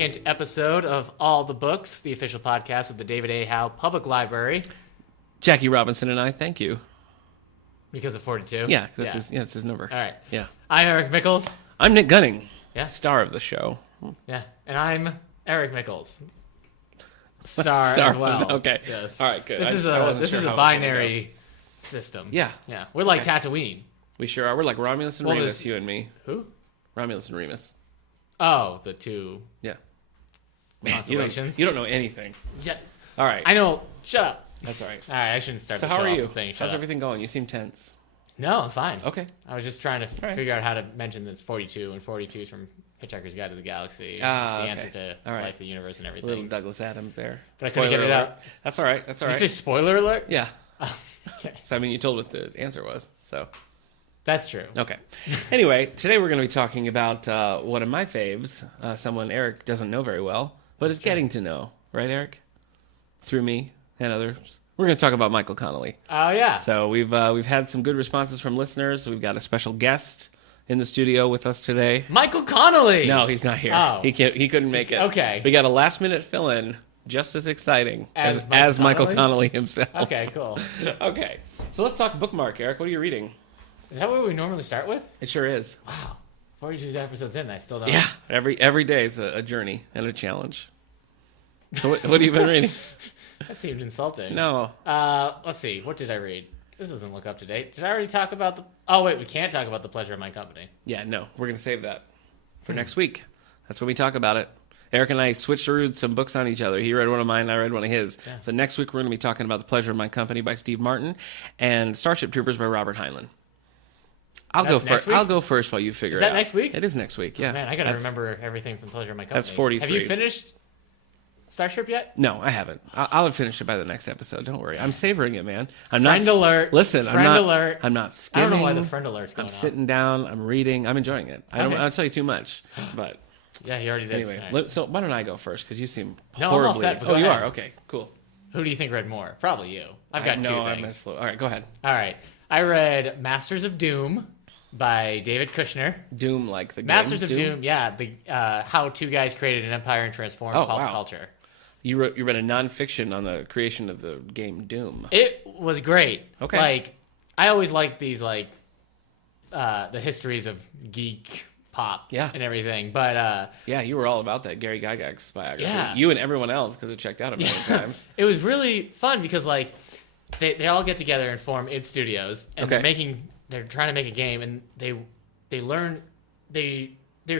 second episode of All the Books, the official podcast of the David A. Howe Public Library. Jackie Robinson and I thank you. Because of 42? Yeah, because it's his number. All right. Yeah. I'm Eric Mickles. I'm Nick Gunning. Yeah. Star of the show. Yeah. And I'm Eric Mickles. Star as well. Okay. Yes. All right, good. This is a binary system. Yeah. Yeah. We're like Tatooine. We sure are. We're like Romulus and Well, Remus, there's- you and me. Who? Romulus and Remus. Oh, the two Yeah. constellations. You don't know anything. Yeah. All right. I know. Shut up. That's all right. All right, I shouldn't start So the how show are off you? with saying shut How's up. everything going? You seem tense. No, I'm fine. Okay. I was just trying to right. figure out how to mention this 42, and 42 is from Hitchhiker's Guide to the Galaxy. It's the Okay. answer to All right. life, the universe, and everything. Little Douglas Adams there. But I couldn't get it alert. out. That's all right. That's all Did right. you say spoiler alert? Yeah. Oh, okay. So, I mean, you told what the answer was. So, That's true. okay. Anyway, today we're going to be talking about one of my faves, someone Eric doesn't know very well, but is getting to know. Right, Eric? Through me and others. We're going to talk about Michael Connelly. Oh, yeah. So we've had some good responses from listeners. We've got a special guest in the studio with us today. Michael Connelly! No, he's not here. Oh. He couldn't make it. Okay. We got a last minute fill in, just as exciting As as Michael Michael Connelly himself. Okay, cool. Okay. So let's talk bookmark, Eric. What are you reading? Is that what we normally start with? It sure is. Wow. 42 episodes in, and I still don't. Yeah. Every day is a journey and a challenge. So what have you been reading? That seemed insulting. No. Let's see. What did I read? This doesn't look up to date. Did I already talk about the... Oh, wait. We can't talk about The Pleasure of My Company. Yeah, no. We're going to save that for next week. That's when we talk about it. Eric and I switcherooed some books on each other. He read one of mine, I read one of his. Yeah. So next week we're going to be talking about The Pleasure of My Company by Steve Martin and Starship Troopers by Robert Heinlein. I'll That's go next first. week? I'll go first while you figure Is it that out. next week? It is next week, yeah. Man, I got to remember everything from Pleasure of My Company. That's 43. Have you finished Starship yet? No, I haven't. I'll have finished it by the next episode. Don't worry. I'm savoring it, man. I'm Friend not, alert. Listen, Friend alert. I'm not I skimming. don't know why the friend alert's I'm going on. sitting down. I'm reading. I'm enjoying it. I Okay. don't tell you too much, but Yeah, you already did. anyway. All right. So why don't I go first? Because you seem No, I'm all horribly. set, but go you ahead. are. Okay, cool. Who do you think read more? Probably you. I've got two I'm things. slow. All right, go ahead. All right. I read Masters of Doom by David Kushner. Doom, like the Masters game? of Doom, yeah. The how two guys created an empire and transformed Oh, pop wow. culture. You read a nonfiction on the creation of the game Doom. It was great. Okay. Like, I always like these, like, the histories of geek pop Yeah. and everything. But Yeah, you were all about that Gary Gygax biography. Yeah. You and everyone else, because it checked out a million times. it was really fun because, like, they all get together and form id Studios, and Okay. they're trying to make a game, and they were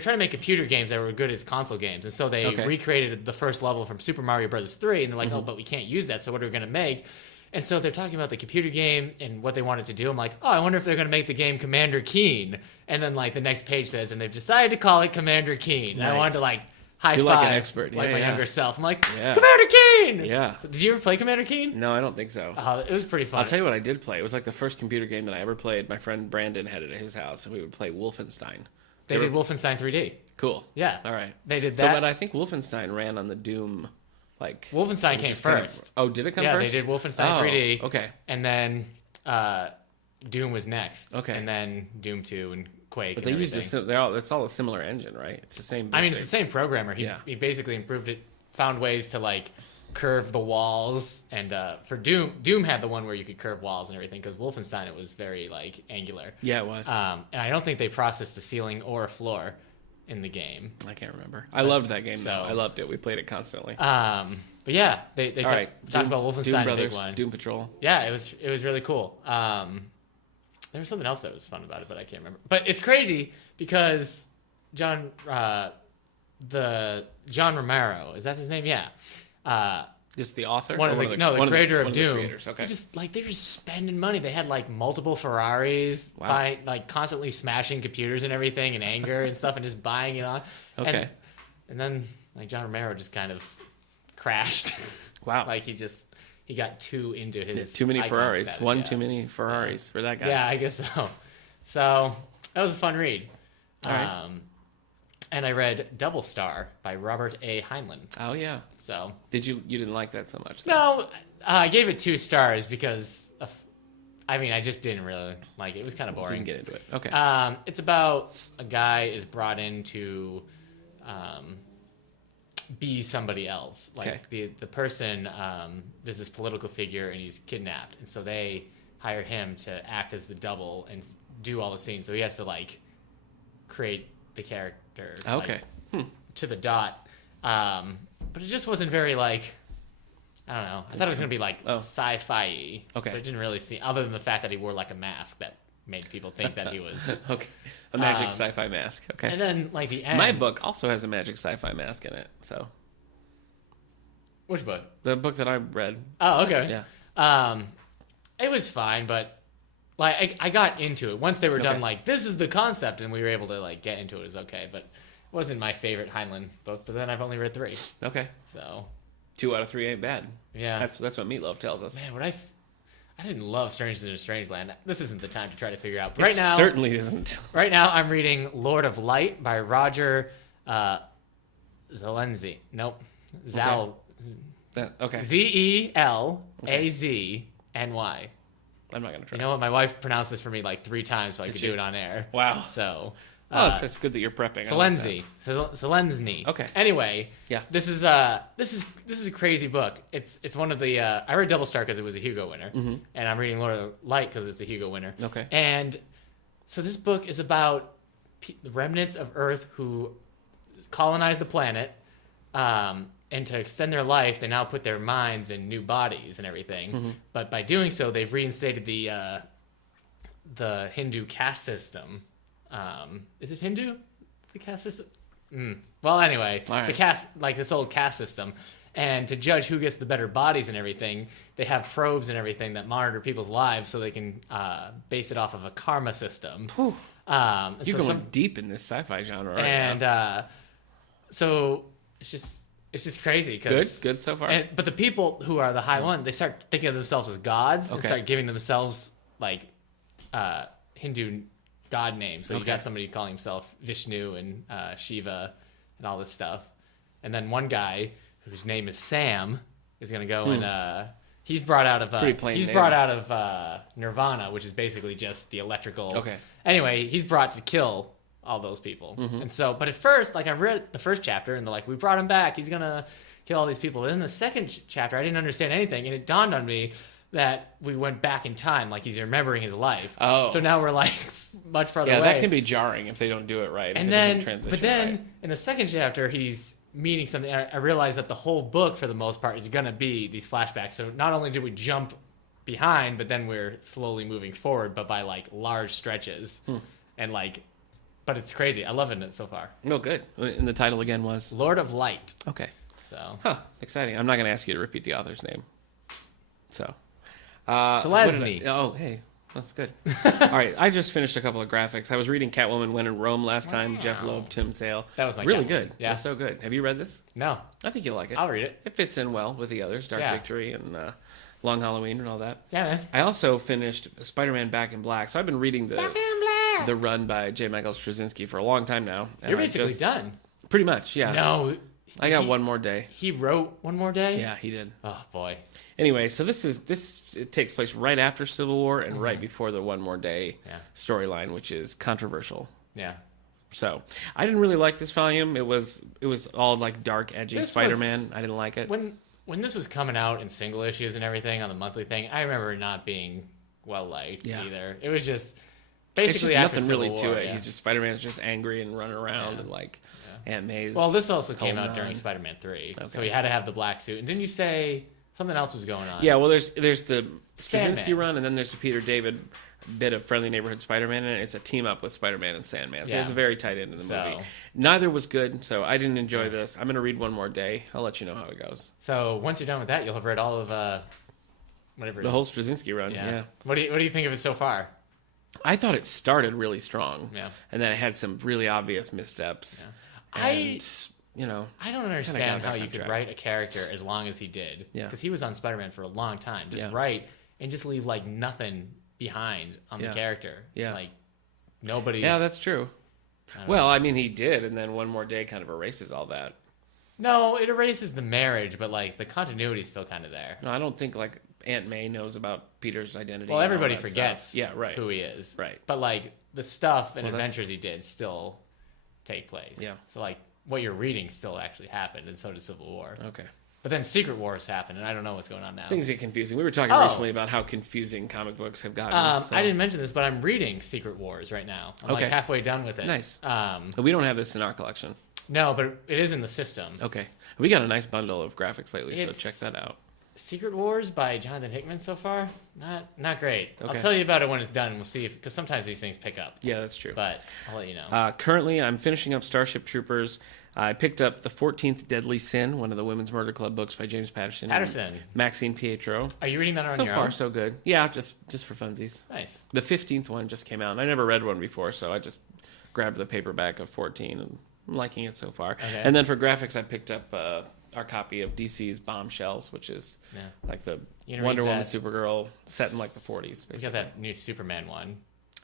trying to make computer games that were good as console games, and so they Okay. recreated the first level from Super Mario Bros. 3, and they're like, Mm-hmm. oh, but we can't use that, so what are we going to make? And so they're talking about the computer game and what they wanted to do. I'm like, oh, I wonder if they're going to make the game Commander Keen. And then, like, the next page says, and they've decided to call it Commander Keen. And I Nice. wanted to, like, high You're five like an expert. like Yeah, my yeah. younger self. I'm like, Yeah. Commander Keen! Yeah. So, did you ever play Commander Keen? No, I don't think so. Oh, it was pretty fun. I'll tell you what I did play. It was like the first computer game that I ever played. My friend Brandon had it at his house, and we would play Wolfenstein. They did Wolfenstein 3D. Cool. Yeah. All right. They did So, that. but I think Wolfenstein ran on the Doom, like... Wolfenstein it came just kind of- first. oh, did it come Yeah, first? they did Wolfenstein Oh, 3D. okay. And then Doom was next. Okay. And then Doom 2 and Quake. But and they used everything. it's all a similar engine, right? It's the same. I mean, it's basic- the same programmer. Yeah. He basically improved it, found ways to, like, curve the walls. And for Doom had the one where you could curve walls and everything, because Wolfenstein, it was very, like, angular. Yeah, it was. And I don't think they processed a ceiling or a floor in the game. I can't remember. I loved that game, though. so- I loved it. We played it constantly. But yeah, they all right. talked about Doom Wolfenstein, a Brothers, big one. Doom Patrol. Yeah, it was really cool. There was something else that was fun about it, but I can't remember. But it's crazy because John Romero, is that his name? Yeah. Just the author? One Or of the, no, one the creator one of the Doom. creators, okay. They're just spending money. They had like multiple Ferraris, Wow. buying, like constantly smashing computers and everything in anger and stuff, and just buying it on. Okay. And then like John Romero just kind of crashed. Wow. Like he got too into his Yeah, too many icon Ferraris. status, One yeah. too many Ferraris for that guy. Yeah, I guess so. So that was a fun read. All right. And I read Double Star by Robert A. Heinlein. Oh, yeah. So You didn't like that so much? Though. no, I gave it 2 stars because I just didn't really like it. It was kind of boring. Didn't get into it. Okay. It's about a guy is brought into be somebody else. Like Okay. the person, there's this political figure and he's kidnapped, and so they hire him to act as the double and do all the scenes. So he has to like create the character Okay. like, to the dot. But it just wasn't very like, I don't know. I thought it was gonna be like sci-fi-y. Okay. But it didn't really seem, other than the fact that he wore like a mask that made people think that he was. Okay. A magic sci-fi mask. Okay. And then like the end. My book also has a magic sci-fi mask in it. So Which book? the book that I read. Oh, okay. Yeah. It was fine, but like I got into it once they were done. Okay. Like this is the concept, and we were able to like get into it. It was okay, but it wasn't my favorite Heinlein book. But then I've only read 3, Okay. so 2 out of 3 ain't bad. yeah. That's what Meatloaf tells us. Man, I didn't love Strangers in a Strange Land. This isn't the time to try to figure out. But It right now, certainly isn't. right now, I'm reading Lord of Light by Roger Zelensky. Nope, Zal Okay. Zelazny. I'm not gonna try. You know what? My wife pronounced this for me like 3 times, so I could she? do it on air. Wow. So. It's good that you're prepping. I like that. Zelensky. Okay. Anyway, Yeah. This is a crazy book. It's one of the I read Double Star because it was a Hugo winner, and I'm reading Lord of Light because it's a Hugo winner. Okay. And so this book is about the remnants of Earth who colonized the planet, and to extend their life, they now put their minds in new bodies and everything. But by doing so, they've reinstated the Hindu caste system. Is it Hindu? The caste system? Well, anyway, All right. the caste, like this old caste system. And to judge who gets the better bodies and everything, they have probes and everything that monitor people's lives so they can base it off of a karma system. And You're so going deep in this sci-fi genre right and now. So it's just crazy. Cause, Good so far. But the people who are the high one, they start thinking of themselves as gods and Okay. start giving themselves like Hindu god names. So you Okay. got somebody calling himself Vishnu and Shiva and all this stuff. And then one guy whose name is Sam is going to go and he's brought out of Pretty plain he's name. brought out of Nirvana, which is basically just the electrical. Okay. Anyway, he's brought to kill all those people. And so, but at first, like I read the first chapter and they're like, we brought him back. He's going to kill all these people. And in the second chapter, I didn't understand anything. And it dawned on me that we went back in time, like he's remembering his life. Oh. So now we're like much farther Yeah, away. that can be jarring if they don't do it right. And if it then, doesn't transition but then right. in the second chapter, he's meeting something. I realized that the whole book, for the most part, is going to be these flashbacks. So not only did we jump behind, but then we're slowly moving forward, but by like large stretches. And like, but it's crazy. I love it so far. No, good. And the title again was? Lord of Light. Okay. So Huh. Exciting. I'm not going to ask you to repeat the author's name. So. Zelensky. Oh, hey. That's good. All right. I just finished a couple of graphics. I was reading Catwoman When in Rome last time. Jeff Loeb, Tim Sale. That was my really Catwoman. good. Yeah. It's so good. Have you read this? No, I think you'll like it. I'll read it. It fits in well with the others, Dark Yeah. Victory and Long Halloween and all that. Yeah, man. I also finished Spider-Man Back in Black. So I've been reading the run by J. Michael Straczynski for a long time now. and You're I basically just- done. Pretty much, yeah. No, I got he- one more day. He wrote One More Day. Yeah, he did. Oh boy. Anyway, so it takes place right after Civil War and right before the One More Day Yeah. storyline, which is controversial. Yeah. So I didn't really like this volume. It was all like dark, edgy This Spider-Man. was- I didn't like it. When this was coming out in single issues and everything on the monthly thing, I remember it not being well liked Yeah. either. It was just It's basically just after nothing Civil really to War, it. yeah. He's just Spider-Man's just angry and running around Yeah. and like Aunt May's. Well, this also came holding out during on. Spider-Man 3, so Okay. he had to have the black suit. And didn't you say something else was going on? Yeah, well, there's the Straczynski Sandman. run, and then there's the Peter David bit of Friendly Neighborhood Spider-Man, and it's a team up with Spider-Man and Sandman. So Yeah. it's a very tight end of the So- movie. Neither was good, so I didn't enjoy this. I'm going to read one more day. I'll let you know how it goes. So once you're done with that, you'll have read all of whatever. it The is. whole Straczynski run, Yeah. yeah. What do you think of it so far? I thought it started really strong, Yeah. and then it had some really obvious missteps. Yeah. And, you know, I don't got understand back how you on could track. write a character as long as he did. Yeah. Because he was on Spider-Man for a long time. Just Yeah. write and just leave like nothing behind on Yeah. the character. Yeah. Like nobody. yeah, that's true. Well, I mean, he did, and then One More Day kind of erases all that. No, it erases the marriage, but like the continuity is still kind of there. No, I don't think like Aunt May knows about Peter's identity. Well, and all everybody that forgets stuff. Yeah, right. who he is. Right. But like the stuff and Well, that's- adventures he did still take place. Yeah. So like what you're reading still actually happened, and so did Civil War. Okay. But then Secret Wars happened, and I don't know what's going on now. Things get confusing. We were talking recently about how confusing comic books have gotten. I didn't mention this, but I'm reading Secret Wars right now. I'm like halfway done with it. Nice. We don't have this in our collection. No, but it is in the system. Okay. We got a nice bundle of graphics lately, so check that out. Secret Wars by Jonathan Hickman so far, not great. Okay. I'll tell you about it when it's done. We'll see because sometimes these things pick up. Yeah, that's true. But I'll let you know. Currently, I'm finishing up Starship Troopers. I picked up The 14th Deadly Sin, one of the Women's Murder Club books by James Patterson. And Maxine Pietro. Are you reading that on your own? So far, so good. Yeah, just for funsies. Nice. The 15th one just came out, and I never read one before, so I just grabbed the paperback of 14, and I'm liking it so far. Okay. And then for graphics, I picked up our copy of DC's Bombshells, which is like the Wonder Woman, Supergirl set in like the 40s, basically. You got that new Superman one.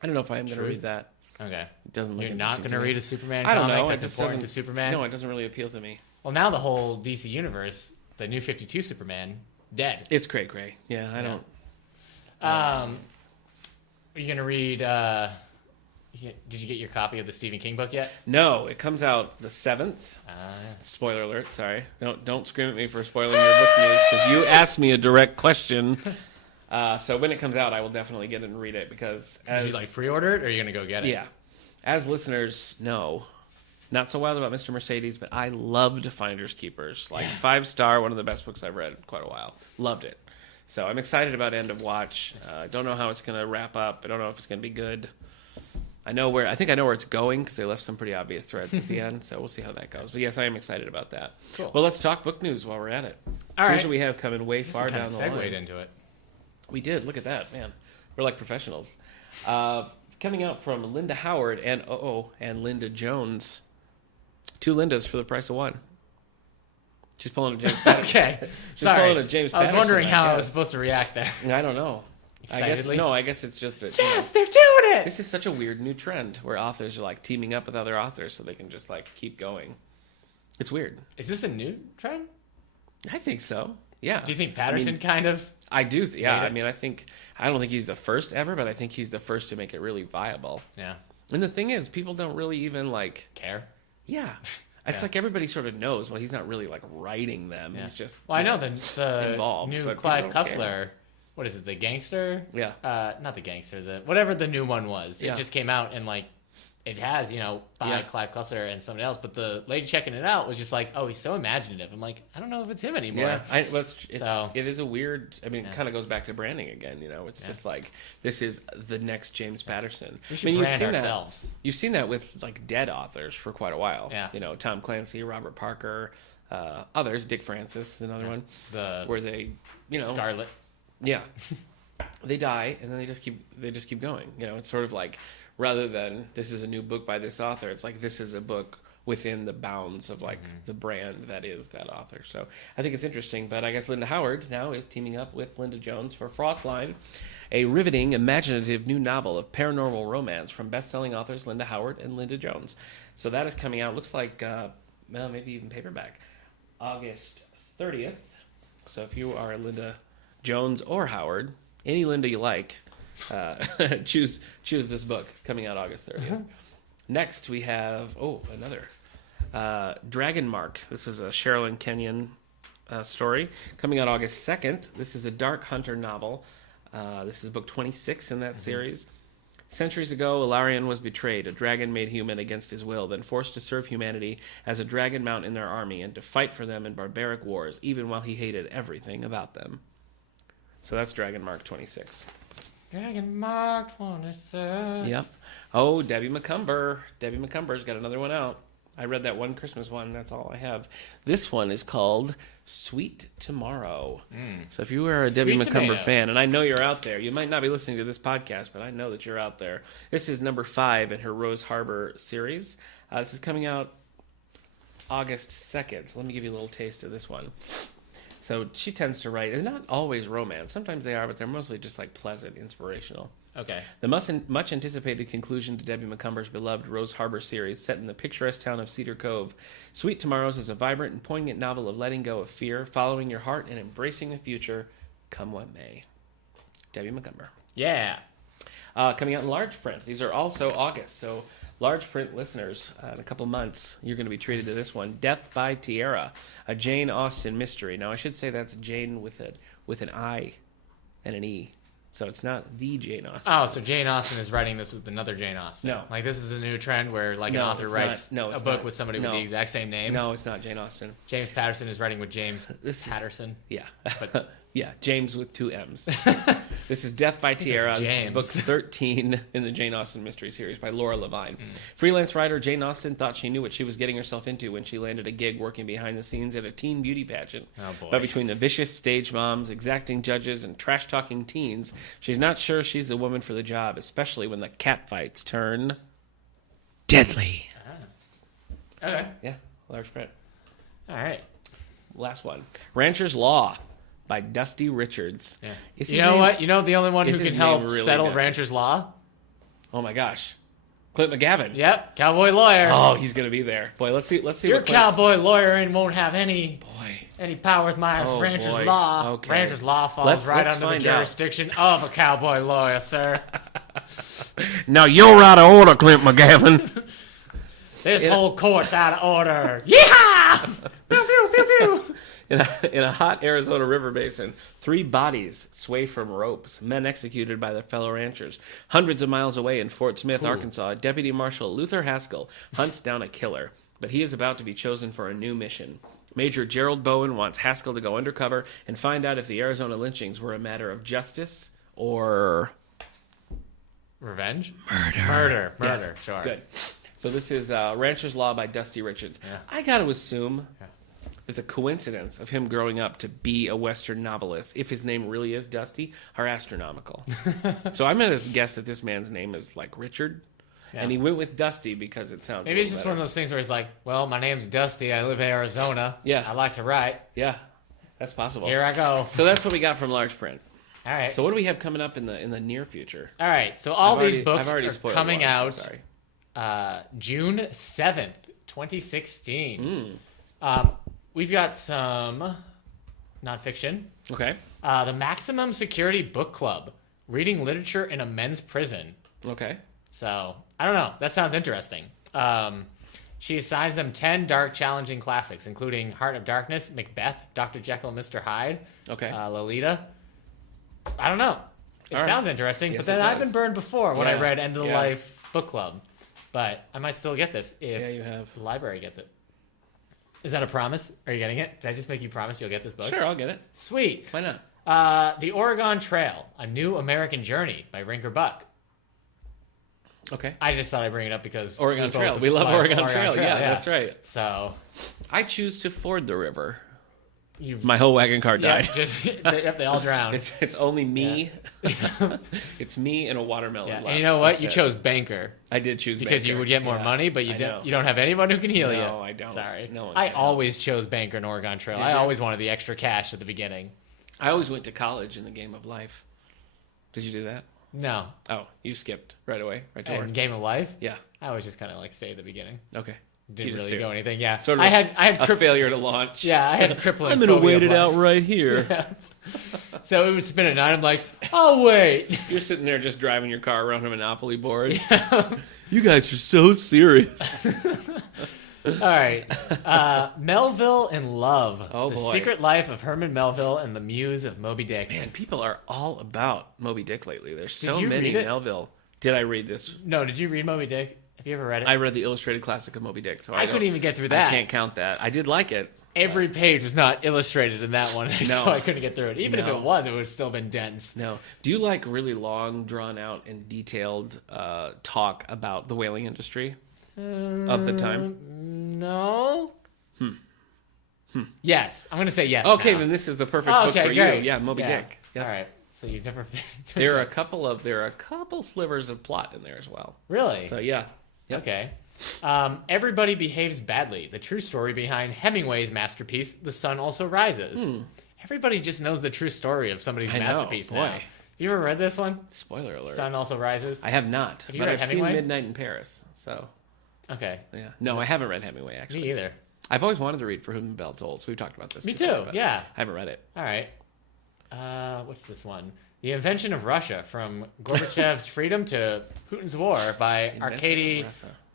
I don't know if I am going to read that. Okay. It doesn't look You're not going to read a Superman I don't comic know. that's important to Superman? No, it doesn't really appeal to me. Well, now the whole DC universe, the new 52 Superman, dead. It's cray-cray. Yeah, I don't... Are you going to read... did you get your copy of the Stephen King book yet? No, it comes out the 7th. Spoiler alert, sorry. Don't scream at me for spoiling your book news, because you asked me a direct question. So when it comes out, I will definitely get it and read it, because... Did you pre-order it, or are you going to go get it? Yeah. As listeners know, not so wild about Mr. Mercedes, but I loved Finders Keepers. 5-star, one of the best books I've read in quite a while. Loved it. So I'm excited about End of Watch. Don't know how it's going to wrap up. I don't know if it's going to be good. I think I know where it's going, because they left some pretty obvious threads at the end, so we'll see how that goes. But yes, I am excited about that. Cool. Well, let's talk book news while we're at it. All Here's right. what we have coming way far down the line. Segued into it. We did. Look at that, man. We're like professionals. Coming out from Linda Howard and Linda Jones. 2 Lindas for the price of 1. She's pulling a James Patterson. Okay. Sorry. Pulling a James I was Patterson, wondering how I guess. was supposed to react there. I don't know. Excitedly? I guess it's just that. Yes, they're doing it! This is such a weird new trend where authors are like teaming up with other authors so they can just like keep going. It's weird. Is this a new trend? I think so. Yeah. Do you think Patterson kind of... I do. Yeah. I mean, I don't think he's the first ever, but I think he's the first to make it really viable. Yeah. And the thing is, people don't really even like care. Yeah. It's like everybody sort of knows. Well, he's not really like writing them. Yeah. He's just I know the involved, new but Clive people don't Cussler. care. What is it? The Gangster? Yeah. Not the Gangster. Whatever the new one was. Yeah. It just came out and it has by Clive Cussler and somebody else. But the lady checking it out was just like, oh, he's so imaginative. I'm like, I don't know if it's him anymore. Yeah. It is a weird. I mean, it kind of goes back to branding again. It's just like this is the next James Patterson. We should brand ourselves. You've seen that with like dead authors for quite a while. Yeah. Tom Clancy, Robert Parker, others. Dick Francis is another one. Where they, Scarlet. Yeah. They die and then they just keep going. It's sort of like rather than this is a new book by this author, it's like this is a book within the bounds of like the brand that is that author. So I think it's interesting. But I guess Linda Howard now is teaming up with Linda Jones for Frostline, a riveting, imaginative new novel of paranormal romance from best-selling authors Linda Howard and Linda Jones. So that is coming out. Looks like maybe even paperback, August 30th. So if you are Linda Jones or Howard, any Linda you like, choose this book coming out August 30th. Next we have another Dragon Mark. This is a Sherilyn Kenyon story coming out August 2nd. This is a Dark Hunter novel. This is book 26 in that series. Centuries ago, Ilarion was betrayed, a dragon made human against his will, then forced to serve humanity as a dragon mount in their army and to fight for them in barbaric wars, even while he hated everything about them. So that's Dragon Mark 26. Dragon Mark 26. Yep. Oh, Debbie McCumber. Debbie McCumber's got another one out. I read that one Christmas one. That's all I have. This one is called Sweet Tomorrow. So if you are a Debbie McCumber fan, and I know you're out there, you might not be listening to this podcast, but I know that you're out there. This is number 5 in her Rose Harbor series. This is coming out August 2nd. So let me give you a little taste of this one. So she tends to write, and not always romance. Sometimes they are, but they're mostly just like pleasant, inspirational. Okay. The much anticipated conclusion to Debbie McCumber's beloved Rose Harbor series, set in the picturesque town of Cedar Cove, Sweet Tomorrows is a vibrant and poignant novel of letting go of fear, following your heart, and embracing the future, come what may. Debbie McCumber. Yeah. Coming out in large print. These are also August, so Large print listeners, in a couple months, you're going to be treated to this one. Death by Tierra, a Jane Austen mystery. Now, I should say that's Jane with an I and an E. So it's not the Jane Austen. Oh, so Jane Austen is writing this with another Jane Austen. No. Like, this is a new trend where, like, an No, author it's writes not. No, a it's book not. with somebody No. with the exact same name. No, it's not Jane Austen. James Patterson is writing with James This is- Patterson. Yeah. But- yeah, James with 2 M's. This is Death by Tierra. This is James. book 13 in the Jane Austen mystery series by Laura Levine. Freelance writer Jane Austen thought she knew what she was getting herself into when she landed a gig working behind the scenes at a teen beauty pageant. Oh, boy. But between the vicious stage moms, exacting judges, and trash-talking teens, she's not sure she's the woman for the job, especially when the catfights turn deadly. Okay. Yeah, large print. All right. Last one. Rancher's Law by Dusty Richards. Yeah. Is You his know name- what? You know the only one is who his can help name really settle Dusty? Rancher's Law? Oh my gosh. Clint McGavin. Yep. Cowboy lawyer. Oh, he's going to be there. Boy, let's see Your what Clint's- cowboy lawyer and won't have any Boy. power with my Oh, Rancher's boy. Law. Okay. Rancher's Law falls Let's right under the find out. jurisdiction of a cowboy lawyer, sir. Now you're out of order, Clint McGavin. This whole court's out of order. Yeehaw! Pew, pew, pew, pew. In a hot Arizona river basin, 3 bodies sway from ropes, men executed by their fellow ranchers. Hundreds of miles away in Fort Smith, Arkansas, Deputy Marshal Luther Haskell hunts down a killer, but he is about to be chosen for a new mission. Major Gerald Bowen wants Haskell to go undercover and find out if the Arizona lynchings were a matter of justice or Revenge? murder. Murder, Yes. sure. Good. So this is Rancher's Law by Dusty Richards. Yeah. I got to assume that the coincidence of him growing up to be a Western novelist, if his name really is Dusty, are astronomical. So I'm going to guess that this man's name is like Richard, and he went with Dusty because it sounds Maybe a it's little just one of better. those things where he's like, well, my name's Dusty. I live in Arizona. Yeah. I like to write. Yeah, that's possible. Here I go. So that's what we got from large print. All right. So what do we have coming up in the near future? All right. So all these I've books already are spoiled coming one, so out sorry. June 7th, 2016. We've got some nonfiction. Okay. The Maximum Security Book Club, reading literature in a men's prison. Okay. So, I don't know. That sounds interesting. She assigns them 10 dark, challenging classics, including Heart of Darkness, Macbeth, Dr. Jekyll and Mr. Hyde, Okay. Lolita. I don't know. It All right. sounds interesting, Yes, but then it I've does. been burned before when I Yeah. read End of the Yeah. Life Book Club. But I might still get this if Yeah, you have. the library gets it. Is that a promise? Are you getting it? Did I just make you promise you'll get this book? Sure, I'll get it. Sweet. Why not? The Oregon Trail, A New American Journey by Rinker Buck. Okay. I just thought I'd bring it up because Oregon we both Trail. We love like Oregon Trail. Yeah, that's right. So I choose to ford the river. you've My whole wagon car yeah, died. just yep, they all drowned. It's only me. It's me and a watermelon Yeah, left. and you know what? That's You it. chose banker I did choose because you banker. would get more Yeah, money, but you I don't. know. You don't have anyone who can heal you. No, I don't. Sorry. No one I can. always chose banker and Oregon Trail. Did I you? always wanted the extra cash at the beginning. I always went to college in the game of life. Did you do that? No, Oh, you skipped right away. Right to and work. Game of Life. Yeah. I always just kind of like stay at the beginning. Okay. Didn't You just really do. go anything. Yeah. Sort of I had a failure to launch. Yeah, I had crippling. I'm gonna phobia wait of it out life. right here. Yeah. So it was spin at 9. I'm like, oh wait. You're sitting there just driving your car around a Monopoly board. You guys are so serious. All right. Melville in Love. Oh, The boy. Secret Life of Herman Melville and the Muse of Moby Dick. Man, people are all about Moby Dick lately. There's so you many read it? Melville. Did I read this? No, did you read Moby Dick? Have you ever read it? I read the illustrated classic of Moby Dick, so I don't- couldn't even get through that. I can't count that. I did like it. Every page was not illustrated in that one, so I couldn't get through it. Even if No. it was, it would have still been dense. No. Do you like really long, drawn out, and detailed talk about the whaling industry of the time? No. Yes, I'm gonna say yes. Okay, now. then this is the perfect Oh, book okay, for great. you. Yeah, Moby Yeah. Dick. Yep. All right. So you've never There are a couple slivers of plot in there as well. really? So yeah. Yep. Okay. Everybody Behaves Badly. The true story behind Hemingway's masterpiece, The Sun Also Rises. Everybody just knows the true story of somebody's I know, masterpiece boy. now. Have you ever read this one? Spoiler alert. Sun Also Rises? I have not, you but read I've Hemingway? seen Midnight in Paris. So Okay. yeah. No, I haven't read Hemingway actually. Me either. I've always wanted to read For Whom the Bell Tolls. We've talked about this. Me before, too. but Yeah. I haven't read it. All right. What's this one? The Invention of Russia, from Gorbachev's Freedom to Putin's War, by Arkady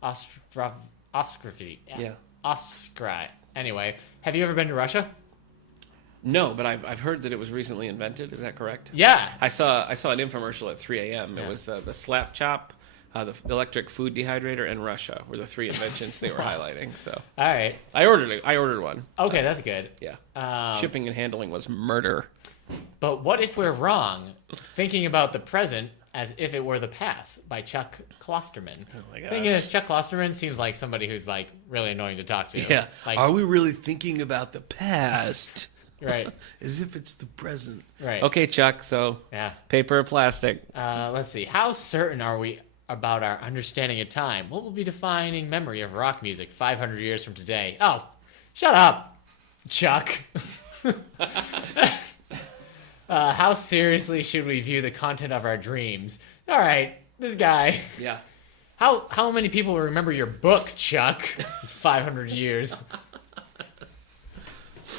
Oskrovsky. Yeah. Oskry. Anyway, have you ever been to Russia? No, but I've heard that it was recently invented. Is that correct? Yeah. I saw an infomercial at 3 a.m. Yeah. It was the slap chop, the electric food dehydrator, and Russia were the three inventions they were highlighting. So All right. I ordered one. Okay, that's good. Yeah. Shipping and handling was murder. But what if we're wrong? Thinking about the present as if it were the past, by Chuck Klosterman. Oh my gosh. Thing is, Chuck Klosterman seems like somebody who's like really annoying to talk to. Yeah. Like, Are we really thinking about the past? right. As if it's the present. Right. Okay, Chuck. So Yeah. paper or plastic? Let's see. How certain are we about our understanding of time? What will be defining memory of rock music 500 years from today? Oh, shut up, Chuck. How seriously should we view the content of our dreams? All right, this guy. Yeah. How many people will remember your book, Chuck? 500 years.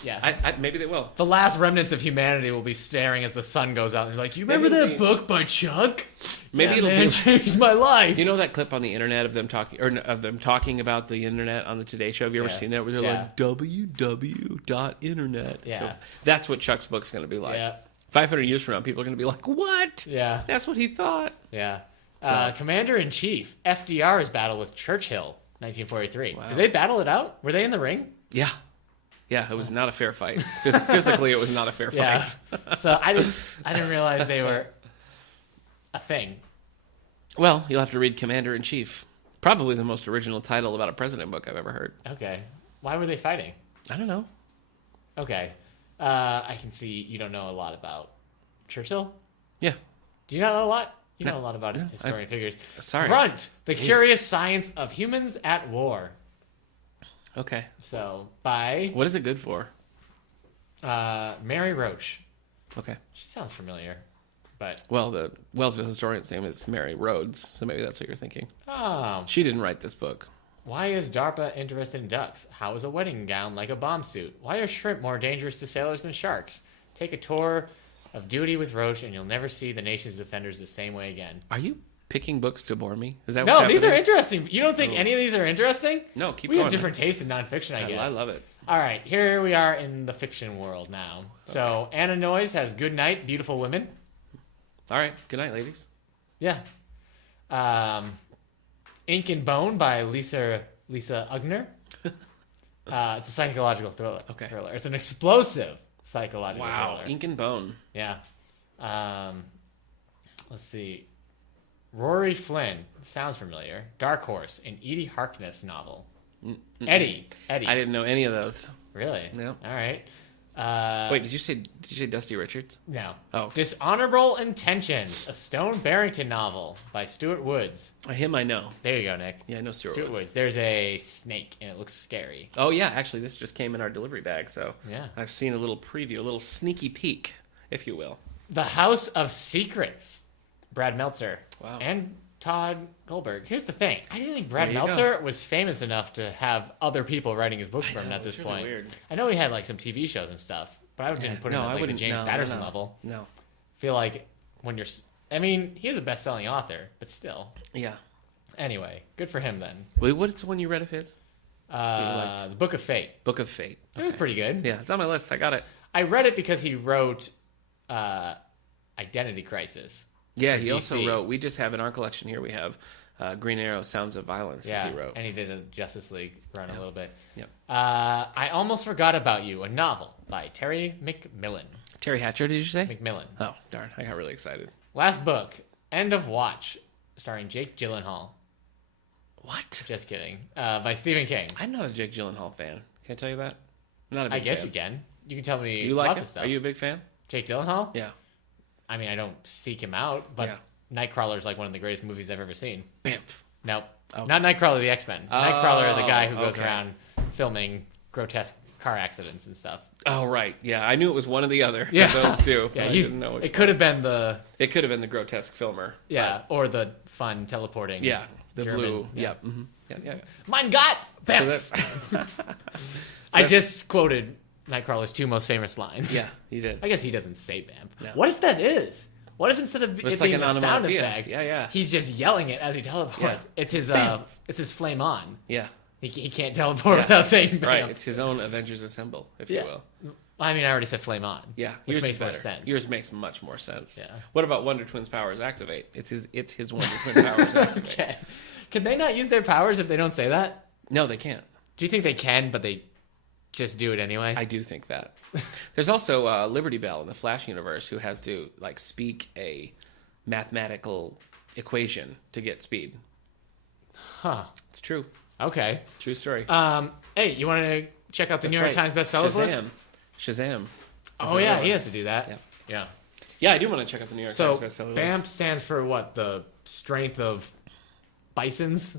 Yeah. Maybe they will. The last remnants of humanity will be staring as the sun goes out and be like, you remember that book by Chuck? Maybe it'll man, be changed my life. You know that clip on the internet of them talking about the internet on the Today Show? Have you ever seen that? Where they're like www.internet. Yeah. So that's what Chuck's book's going to be like. Yeah. 500 years from now, people are going to be like, "What? Yeah. That's what he thought." Yeah. So- Commander-in-Chief, FDR's battle with Churchill, 1943. Wow. Did they battle it out? Were they in the ring? Yeah. Yeah, it was not a fair fight. Physically, it was not a fair Yeah. fight. So I didn't realize they were a thing. Well, you'll have to read Commander-in-Chief. Probably the most original title about a president book I've ever heard. Okay. Why were they fighting? I don't know. Okay. I can see you don't know a lot about Churchill. Yeah. Do you not know a lot? You know No. a lot about historian figures. Sorry. Front, the curious science of humans at war. Okay. So, by What is it good for? Mary Roach. Okay. She sounds familiar, but Well, the Wellsville historian's name is Mary Rhodes, so maybe that's what you're thinking. oh, She didn't write this book. why is DARPA interested in ducks? How is a wedding gown like a bomb suit? Why are shrimp more dangerous to sailors than sharks? Take a tour of duty with Roach, and you'll never see the nation's defenders the same way again. Are you picking books to bore me? Is that No, what's these are happening? interesting. You don't think any of these are interesting? No, keep We going. have different tastes in nonfiction, I guess. I love it. All right, here we are in the fiction world now. So Anna Noyes has Good Night, Beautiful Women. All right. Good night, ladies. Yeah. Ink and Bone by Lisa Ugner. It's a psychological thriller. Okay. It's an explosive psychological Wow. thriller. Ink and Bone. Yeah. Let's see. Rory Flynn. Sounds familiar. Dark Horse, an Edie Harkness novel. Eddie. I didn't know any of those. Really? No. All right. Wait, did you say Dusty Richards? No. Oh. Dishonorable Intentions, a Stone Barrington novel by Stuart Woods. Him I know. There you go, Nick. Yeah, I know Stuart Stuart Woods. Woods. There's a snake, and it looks scary. Oh, yeah. Actually, this just came in our delivery bag, so Yeah. I've seen a little preview, a little sneaky peek, if you will. The House of Secrets, Brad Meltzer. Wow. And Todd Goldberg. Here's the thing. I didn't think Brad There you Meltzer was famous enough to have other people writing his books for him know, at this it's really point. weird. I know he had like some TV shows and stuff, but I didn't put him No, at I like the wouldn't. James No, Patterson no. level. No. Feel like when you're... I mean, he is a best-selling author, but still. Yeah. Anyway, good for him then. Wait, what's the one you read of his? liked? The Book of Fate. Book of Fate. It was pretty good. Yeah, it's on my list. I got it. I read it because he wrote Identity Crisis. Yeah, For he also DC. wrote. We just have in our collection here. We have Green Arrow: Sounds of Violence Yeah, that he wrote. and he did a Justice League run a little bit. Yep. I Almost Forgot About You, a novel by Terry McMillan. Terry Hatcher, did you say? McMillan. Oh, darn! I got really excited. Last book, End of Watch, starring Jake Gyllenhaal. What? Just kidding. By Stephen King. I'm not a Jake Gyllenhaal fan. Can I tell you that? I'm not a I big guess fan. you can. You can tell me Do you like lots it? of stuff. Are you a big fan? Jake Gyllenhaal? Yeah. I mean, I don't seek him out, but Yeah. Nightcrawler is like one of the greatest movies I've ever seen. Bamf. Nope. Okay. Not Nightcrawler, the X-Men. Nightcrawler, the guy who goes okay. around filming grotesque car accidents and stuff. Oh right, yeah. I knew it was one or the other. Yeah. Those two. Yeah, I didn't know which it could have been the It could have been the grotesque filmer. or the fun teleporting. Yeah. The German, blue. yeah. Yeah. Mm-hmm. Yeah. Mein Gott! So Bamf! that's, I just quoted Nightcrawler's two most famous lines. yeah, you did. I guess he doesn't say Bamf. No. What if that is? What if instead of it It's being like an a sound onomatopoeia. effect, Yeah. he's just yelling it as he teleports? Yeah. It's his flame on. Yeah. He can't teleport without saying bam. Right. It's his own Avengers Assemble, if you will. I mean, I already said flame on. Yeah. Which Yours makes is more better. sense. Yours makes much more sense. Yeah. What about Wonder Twins' powers activate? It's his Wonder Twin powers activate. Okay. Can they not use their powers if they don't say that? No, they can't. Do you think they can, but they just do it anyway? I do think that. There's also Liberty Bell in the Flash universe who has to speak a mathematical equation to get speed. Huh. It's true. Okay. True story. Hey, you want to check out the New York right. Times bestsellers list? Shazam. Oh yeah, he has to do that. Yeah. Yeah, I do want to check out the New York So Times bestseller BAMP list. stands for what? The strength of bisons.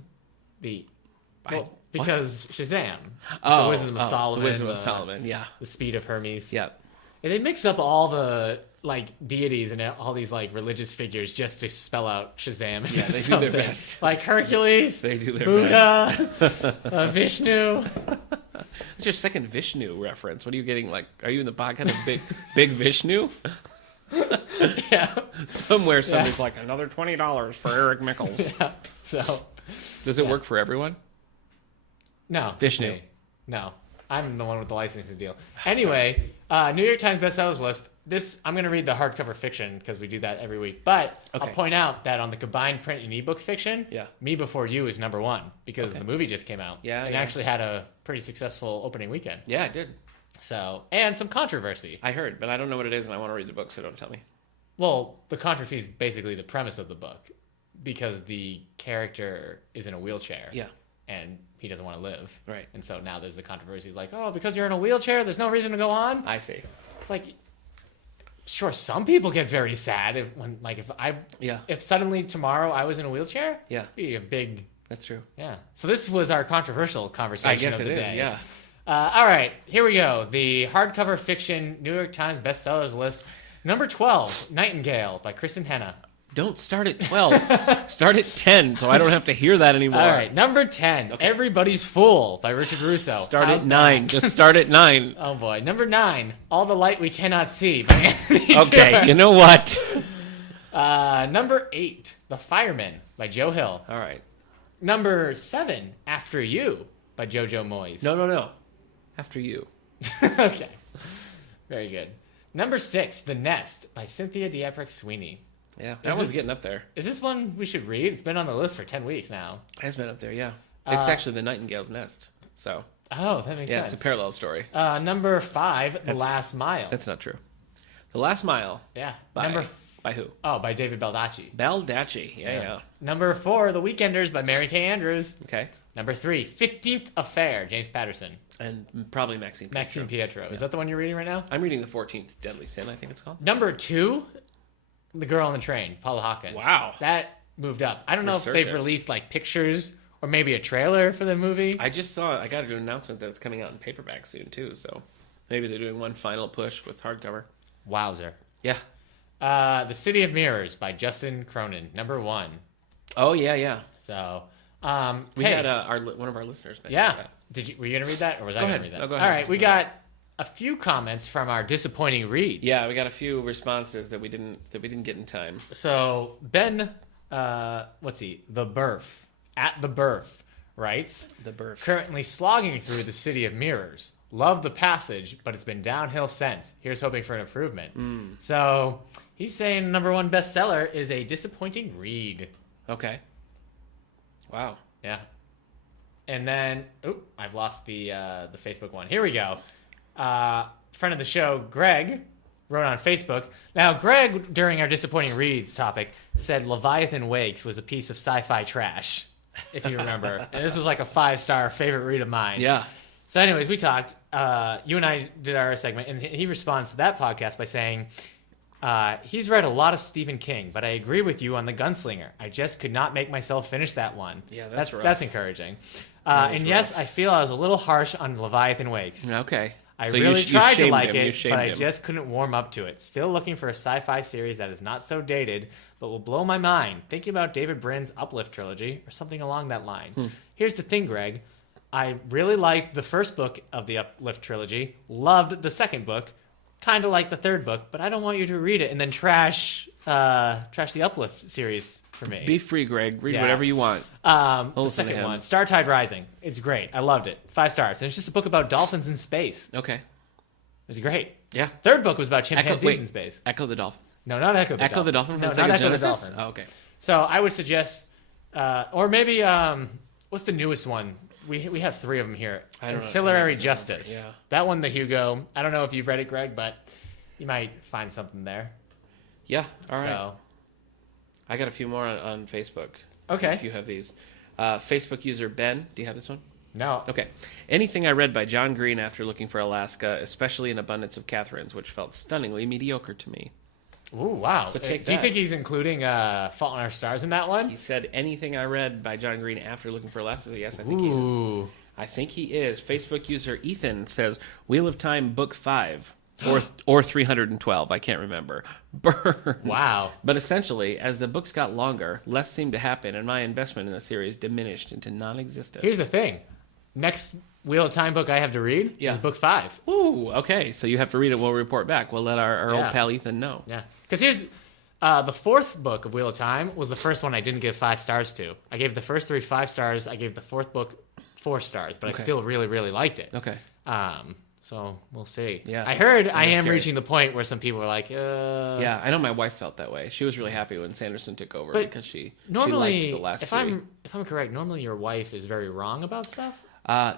Because Shazam. The Wisdom of Solomon. The Wisdom of Solomon. Yeah. The speed of Hermes. Yep. And they mix up all the deities and all these religious figures just to spell out Shazam. Yeah, they do their best. Like Hercules, They do their Buddha, Vishnu. It's your second Vishnu reference. What are you getting? Are you in the podcast of big Vishnu? Yeah. Somewhere somebody's like, another $20 for Eric Mickles. Yeah. So Does it work for everyone? no, Vishnu. me. No, I'm the one with the licensing deal. Anyway, New York Times bestsellers list. I'm going to read the hardcover fiction because we do that every week. But Okay. I'll point out that on the combined print and ebook fiction, Yeah. Me Before You is number one because the movie just came out. Yeah, and yeah. actually had a pretty successful opening weekend. Yeah, it did. So, and some controversy. I heard, but I don't know what it is, and I want to read the book, so don't tell me. Well, the controversy is basically the premise of the book because the character is in a wheelchair. Yeah. And he doesn't want to live. Right. And so now there's the controversy. He's like, oh, because you're in a wheelchair, there's no reason to go on. I see. It's like, sure, some people get very sad if suddenly tomorrow I was in a wheelchair. Yeah. It'd be a big, That's true. yeah. So this was our controversial conversation. I guess of it the is, day. yeah. All right, here we go. The hardcover fiction New York Times bestsellers list. Number 12, Nightingale by Kristen Hanna. Don't start at 12. Start at 10, so I don't have to hear that anymore. All right, number 10, Everybody's Fool by Richard Russo. Start How's at 9. Just start at 9. Oh boy. Number 9, All the Light We Cannot See by Anthony Okay, Stewart. you know what? Number 8, The Fireman by Joe Hill. All right. Number 7, After You by Jojo Moyes. No. After you. Okay. Very good. Number 6, The Nest by Cynthia D'Eprick Sweeney. Yeah, that one's getting up there. Is this one we should read? It's been on the list for 10 weeks now. It's been up there, yeah. It's actually the Nightingale's Nest, so. Oh, that makes Yeah, sense. it's a parallel story. Number 5, The Last Mile. That's not true. The Last Mile. Yeah. By who? By David Baldacci. Baldacci. Yeah. Number 4, The Weekenders by Mary Kay Andrews. Okay. Number 3, 15th Affair, James Patterson. And probably Maxine Pietro. Maxine Pietro. Is that the one you're reading right now? I'm reading the 14th Deadly Sin, I think it's called. Number 2, The Girl on the Train, Paula Hawkins. Wow. That moved up. I don't know if Research they've it. released pictures or maybe a trailer for the movie. I just saw, I got an announcement that it's coming out in paperback soon, too, so maybe they're doing one final push with hardcover. Wowzer. Yeah. The City of Mirrors by Justin Cronin, number 1. Oh, yeah. So, We hey, had one of our listeners mention yeah. that. Were you gonna read that, or was I Go gonna ahead. read that? No, go ahead. All right, we got a few comments from our disappointing reads. Yeah, we got a few responses that we didn't get in time. So Ben, what's he? The Burf at the Burf writes, The Burf. currently slogging through the City of Mirrors. Love the passage, but it's been downhill since. Here's hoping for an improvement. So he's saying number 1 bestseller is a disappointing read. Okay. Wow. Yeah. And then, I've lost the Facebook one. Here we go. Friend of the show, Greg, wrote on Facebook. Now, Greg, during our disappointing reads topic, said Leviathan Wakes was a piece of sci-fi trash, if you remember. And this was like a 5-star favorite read of mine. Yeah. So anyways, we talked. You and I did our segment, and he responds to that podcast by saying, he's read a lot of Stephen King, but I agree with you on The Gunslinger. I just could not make myself finish that one. Yeah, that's rough. That's encouraging. And yes, I feel I was a little harsh on Leviathan Wakes. Okay. I So really you tried to shamed like him. You it, shamed but I him. just couldn't warm up to it. Still looking for a sci-fi series that is not so dated, but will blow my mind. Thinking about David Brin's Uplift trilogy or something along that line. Here's the thing, Greg. I really liked the first book of the Uplift trilogy, loved the second book, kind of like the third book, but I don't want you to read it and then trash Trash the Uplift series for me. Be free, Greg. Read Yeah. whatever you want. The listen to second him. one, Star Tide Rising. It's great. I loved it. 5 stars. And it's just a book about dolphins in space. Okay. It was great. Yeah. Third book was about chimpanzees in space. Echo the Dolphin. No, not Echo the Dolphin. Echo the Dolphin from No, Sega not Echo the Genesis? Dolphin. Oh, okay. So I would suggest, or maybe, what's the newest one? We have 3 of them here. I don't know. Ancillary Justice. Yeah. That one, the Hugo. I don't know if you've read it, Greg, but you might find something there. Yeah. All right. So, I got a few more on Facebook. okay. If you have these. Facebook user Ben. Do you have this one? No. Okay. Anything I read by John Green after looking for Alaska, especially An Abundance of Catherines, which felt stunningly mediocre to me. Ooh, wow. So take Do you that. think he's including Fault in Our Stars in that one? He said anything I read by John Green after looking for Alaska. So yes, I think he is. Ooh. I think he is. Facebook user Ethan says Wheel of Time Book 5 or 312. I can't remember. Burn. Wow. But essentially, as the books got longer, less seemed to happen, and my investment in the series diminished into non-existence. Here's the thing. Next Wheel of Time book I have to read Yeah. is book 5. Ooh, okay. So you have to read it. We'll report back. We'll let our Yeah. old pal Ethan know. Yeah. Because here's the 4th book of Wheel of Time was the first one I didn't give 5 stars to. I gave the first 3 5 stars. I gave the 4th book 4 stars, but Okay. I still really, really liked it. Okay. So we'll see. Yeah. I heard I That's am scary. reaching the point where some people are like, Yeah, I know my wife felt that way. She was really happy when Sanderson took over But because she Normally, liked the last if 3. I'm correct, normally your wife is very wrong about stuff.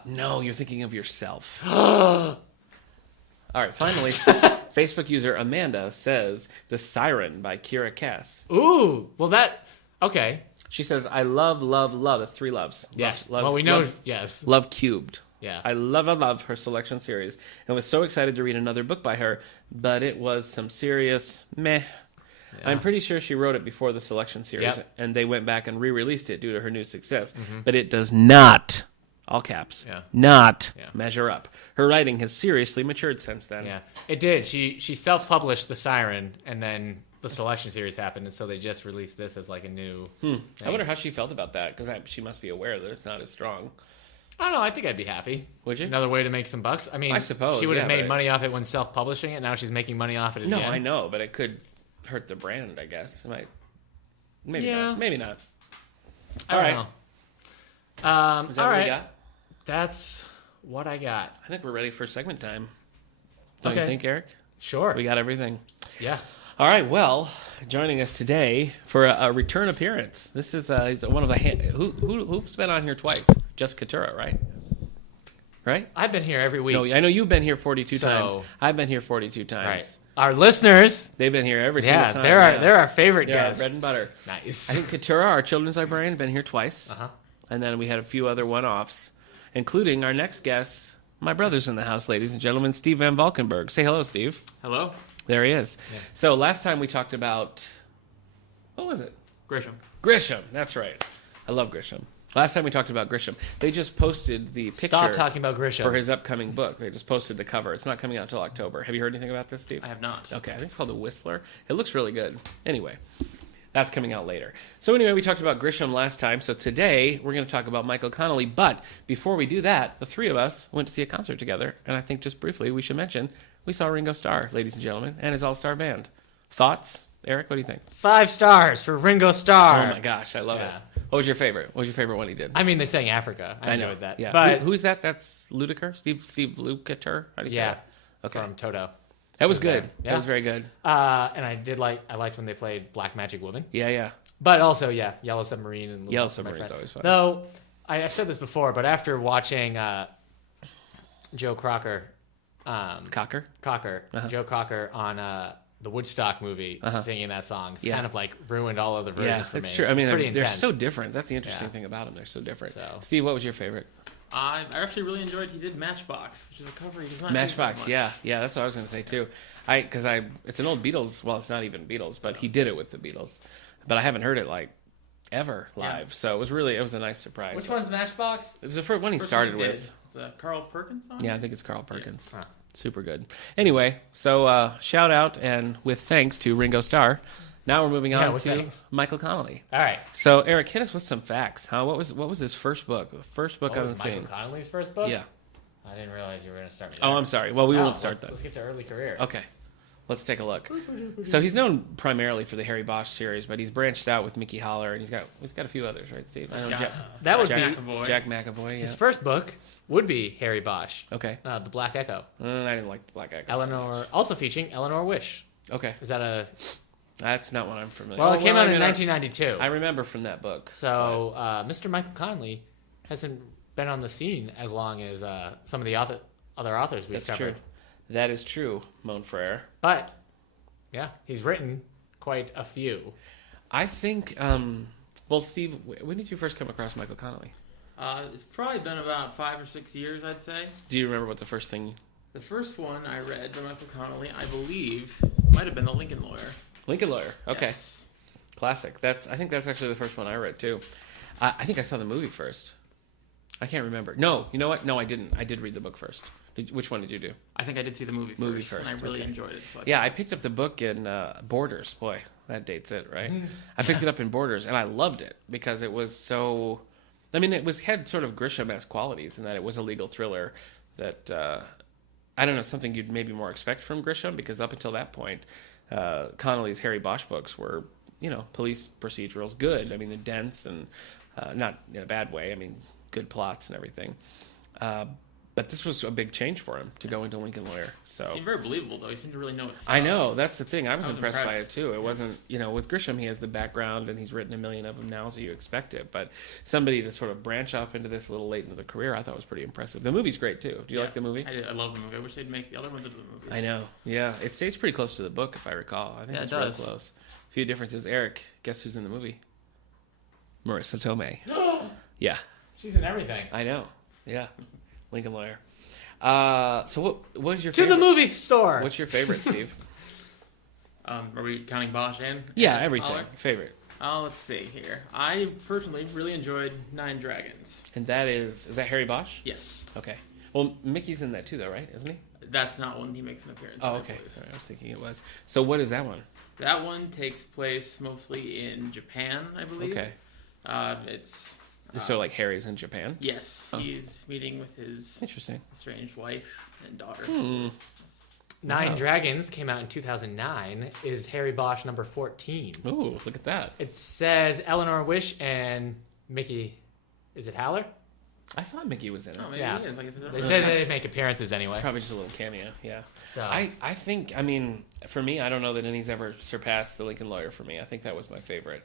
No, you're thinking of yourself. All right, finally, Facebook user Amanda says The Siren by Kira Cass. Ooh, well okay. She says, I love, love, love. That's 3 loves. Yes. Love, Well, we know. Love, Yes. love cubed. Yeah. I love her selection series and was so excited to read another book by her, but it was some serious meh. Yeah. I'm pretty sure she wrote it before the selection series, Yep. and they went back and re-released it due to her new success. But it does not, all caps, Yeah. not Yeah. measure up. Her writing has seriously matured since then. Yeah, it did. She self-published The Siren, and then the selection series happened, and so they just released this as like a new. I wonder how she felt about that, because she must be aware that it's not as strong. I don't know. I think I'd be happy. Would you? Another way to make some bucks. I mean, I suppose, she would have yeah, made but- money off it when self-publishing it. Now she's making money off it again. No, I know, but it could hurt the brand, I guess. It might. Maybe Yeah. not. Maybe not. I don't All know. Is that all what right. we got? That's what I got. I think we're ready for segment time. Don't Okay. you think, Eric? Sure. We got everything. Yeah. All right. Well, joining us today for a return appearance. This is he's one of the who's been on here twice. Just Katura, right? Right? I've been here every week. No, I know you've been here 42 So- times. I've been here 42 times. Right. Our listeners. They've been here every single Yeah, time. they're our favorite They're our guests. bread and butter. Nice. I think Katura, our children's librarian, been here twice. Uh-huh. And then we had a few other one-offs, including our next guest. My brother's in the house, ladies and gentlemen, Steve Van Valkenburg. Say hello, Steve. Hello, There he is. Yeah. So last time we talked about, what was it? Grisham. Grisham. That's right. I love Grisham. Last time we talked about Grisham. They just posted the picture Stop talking about Grisham. for his upcoming book. They just posted the cover. It's not coming out until October. Have you heard anything about this, Steve? I have not. Okay, I think it's called The Whistler. It looks really good. Anyway, that's coming out later. So anyway, we talked about Grisham last time. So today, we're going to talk about Michael Connelly. But before we do that, the 3 of us went to see a concert together. And I think just briefly, we should mention, we saw Ringo Starr, ladies and gentlemen, and his all-star band. Thoughts? Eric, what do you think? 5 stars for Ringo Starr. Oh my gosh, I love Yeah. it. What was your favorite? What was your favorite one he did? I mean, they sang Africa. I know enjoyed that. Yeah. But who's that? That's Ludiker? Steve Lukather? How do you say yeah, that? Okay. from Toto. That was there. good. Yeah. That was very good. And I liked when they played Black Magic Woman. Yeah, yeah. But also, yeah, Yellow Submarine. And Yellow My Submarine's Friend. always fun. Though, I've said this before, but after watching Joe Cocker, Cocker? Joe Cocker on the Woodstock movie, singing that song, it's Yeah. kind of like ruined all other versions Yeah, for me. it's true. I mean, It's pretty they're intense. so different. That's the interesting Yeah. thing about them. They're so different. So- Steve, what was your favorite? I actually really enjoyed. He did Matchbox, which is a cover he does not do Matchbox. very Yeah, much. yeah. That's what I was going to say too. It's an old Beatles. Well, it's not even Beatles, but he did it with the Beatles. But I haven't heard it like ever live, so it was a nice surprise. Which one's Matchbox? It was the first one he First started one he did. with. It's a Carl Perkins song. Yeah, I think it's Carl Perkins. Huh. Super good. Anyway, so shout out and with thanks to Ringo Starr. Now we're moving Yeah, on with to thanks. Michael Connelly. All right. So Eric, hit us with some facts. Huh? What was his first book? The first book What I was was Michael seeing. Connelly's first book? Yeah. I didn't realize you were going to start me Oh, there. I'm sorry. Well, we Oh, won't start that. Let's get to early career. Okay. Let's take a look. So he's known primarily for the Harry Bosch series, but he's branched out with Mickey Holler, and he's got a few others, right, Steve? I know That would Jack be McAvoy. McAvoy. Yeah. his first book. Would be Harry Bosch, Okay. The Black Echo. I didn't like the Black Echo. Eleanor, also featuring Eleanor Wish. Okay. Is that a? That's not what I'm familiar. Well, it came out in I 1992. I remember from that book. So Mr. Michael Connelly hasn't been on the scene as long as some of the other authors we've That's covered. true. That is true, Mon Frere. But yeah, he's written quite a few. I think. Well, Steve, when did you first come across Michael Connelly? It's probably been about 5 or 6 years, I'd say. Do you remember what the first thing? The first one I read by Michael Connelly, I believe, might have been The Lincoln Lawyer. Lincoln Lawyer. Okay. Yes. Classic. I think that's actually the first one I read too. I think I saw the movie first. I can't remember. No, you know what? No, I didn't. I did read the book first. Which one did you do? I think I did see the movie first, and I really enjoyed it. So Yeah, I picked up the book in Borders. Boy, that dates it, right? I picked it up in Borders, and I loved it because it was so. I mean, had sort of Grisham-esque qualities in that it was a legal thriller that I don't know, something you'd maybe more expect from Grisham, because up until that point, Connelly's Harry Bosch books were, police procedurals, good. I mean, they're dense and not in a bad way. I mean, good plots and everything. But this was a big change for him to go into Lincoln Lawyer. So it seemed very believable, though. He seemed to really know his stuff. I know, that's the thing. I was impressed by it too. It wasn't, with Grisham, he has the background and he's written a million of them now, so you expect it. But somebody to sort of branch off into this a little late into the career, I thought was pretty impressive. The movie's great too. Do you like the movie? I did. I love the movie. I wish they'd make the other ones into the movies. I know. Yeah, it stays pretty close to the book, if I recall. I think it's real close. A few differences. Eric, guess who's in the movie? Marissa Tomei. Yeah. She's in everything. I know. Yeah. Lincoln Lawyer. So what is your To favorite? the movie store. What's your favorite, Steve? Are we counting Bosch and Everything. Holler? Favorite. Let's see here. I personally really enjoyed Nine Dragons. And that is that Harry Bosch? Yes. Okay. Well, Mickey's in that too, though, right? Isn't he? That's not one he makes an appearance. Oh, in, okay. I believe. Sorry, I was thinking it was. So what is that one? That one takes place mostly in Japan, I believe. Okay. It's So like Harry's in Japan? yes, Oh. he's meeting with his Interesting. estranged wife and daughter. Nine Wow. Dragons came out in 2009. Is Harry Bosch number 14? Ooh, look at that. It says Eleanor Wish and Mickey. Is it Haller? I thought Mickey was in it. Oh, maybe Yeah. he is. Like I said, They said they make appearances anyway. Probably just a little cameo, yeah. So I think, for me, I don't know that any's ever surpassed The Lincoln Lawyer for me. I think that was my favorite.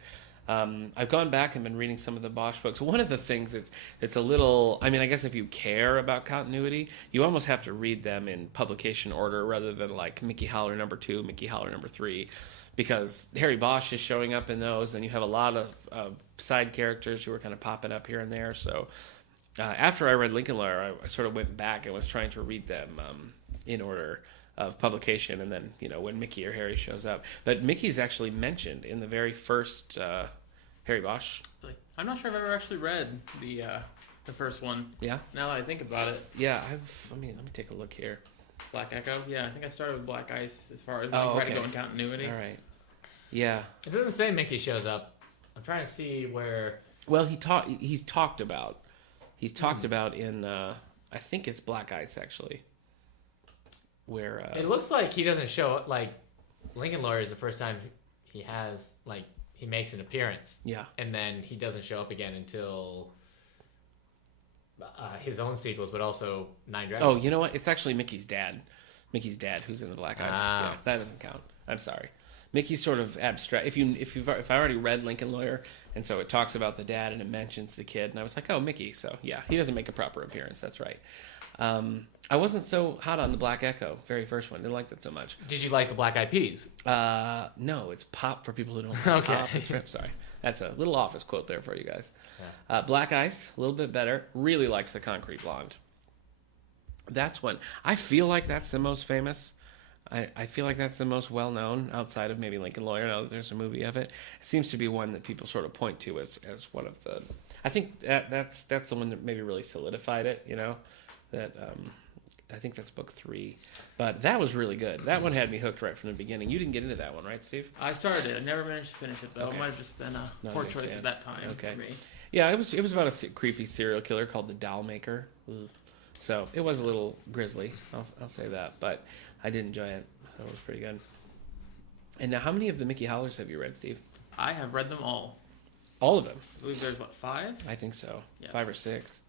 I've gone back and been reading some of the Bosch books. One of the things it's a little, I guess if you care about continuity, you almost have to read them in publication order rather than like Mickey Holler number 2, Mickey Holler number 3, because Harry Bosch is showing up in those, and you have a lot of side characters who are kind of popping up here and there. So after I read Lincoln Lawyer, I sort of went back and was trying to read them in order of publication, and then when Mickey or Harry shows up. But Mickey's actually mentioned in the very first Harry Bosch. I'm not sure I've ever actually read the first one. Yeah, Now that I think about it, yeah. Let me take a look here. Black Echo. Yeah, I think I started with Black Ice as far as Oh, trying to okay. go in continuity. All right. Yeah. it doesn't say Mickey shows up. I'm trying to see where. Well, he's talked about in I think it's Black Ice actually, where It looks like he doesn't show up. Like Lincoln Lawyer is the first time he makes an appearance. yeah. And then he doesn't show up again until his own sequels, but also Nine Dragons. Oh, you know what? It's actually Mickey's dad. Mickey's dad, who's in the Black Ice. Ah. Yeah, that doesn't count. I'm sorry. Mickey's sort of abstract. If I already read Lincoln Lawyer, and so it talks about the dad and it mentions the kid, and I was like, oh, Mickey. So yeah, he doesn't make a proper appearance. That's right. I wasn't so hot on the Black Echo, very first one. Didn't like that so much. Did you like the Black Eyed Peas? No, it's pop for people who don't like Okay. pop. Sorry. That's a little Office quote there for you guys. Black Ice, a little bit better. Really liked the Concrete Blonde. That's one. I feel like that's the most famous. I feel like that's the most well-known outside of maybe Lincoln Lawyer, now that there's a movie of it. It seems to be one that people sort of point to as one of the... I think that's the one that maybe really solidified it, that... I think that's book 3. But that was really good. That one had me hooked right from the beginning. You didn't get into that one, right, Steve? I started it. I never managed to finish it though. Okay. It might have just been a Not a poor big choice fan. at that time Okay. for me. Yeah, it was about a creepy serial killer called the Doll Maker. So it was a little grisly, I'll say that. But I did enjoy it. That was pretty good. And now, how many of the Mickey Hollers have you read, Steve? I have read them all. All of them? I believe there's, 5? I think so. Yes. 5 or 6.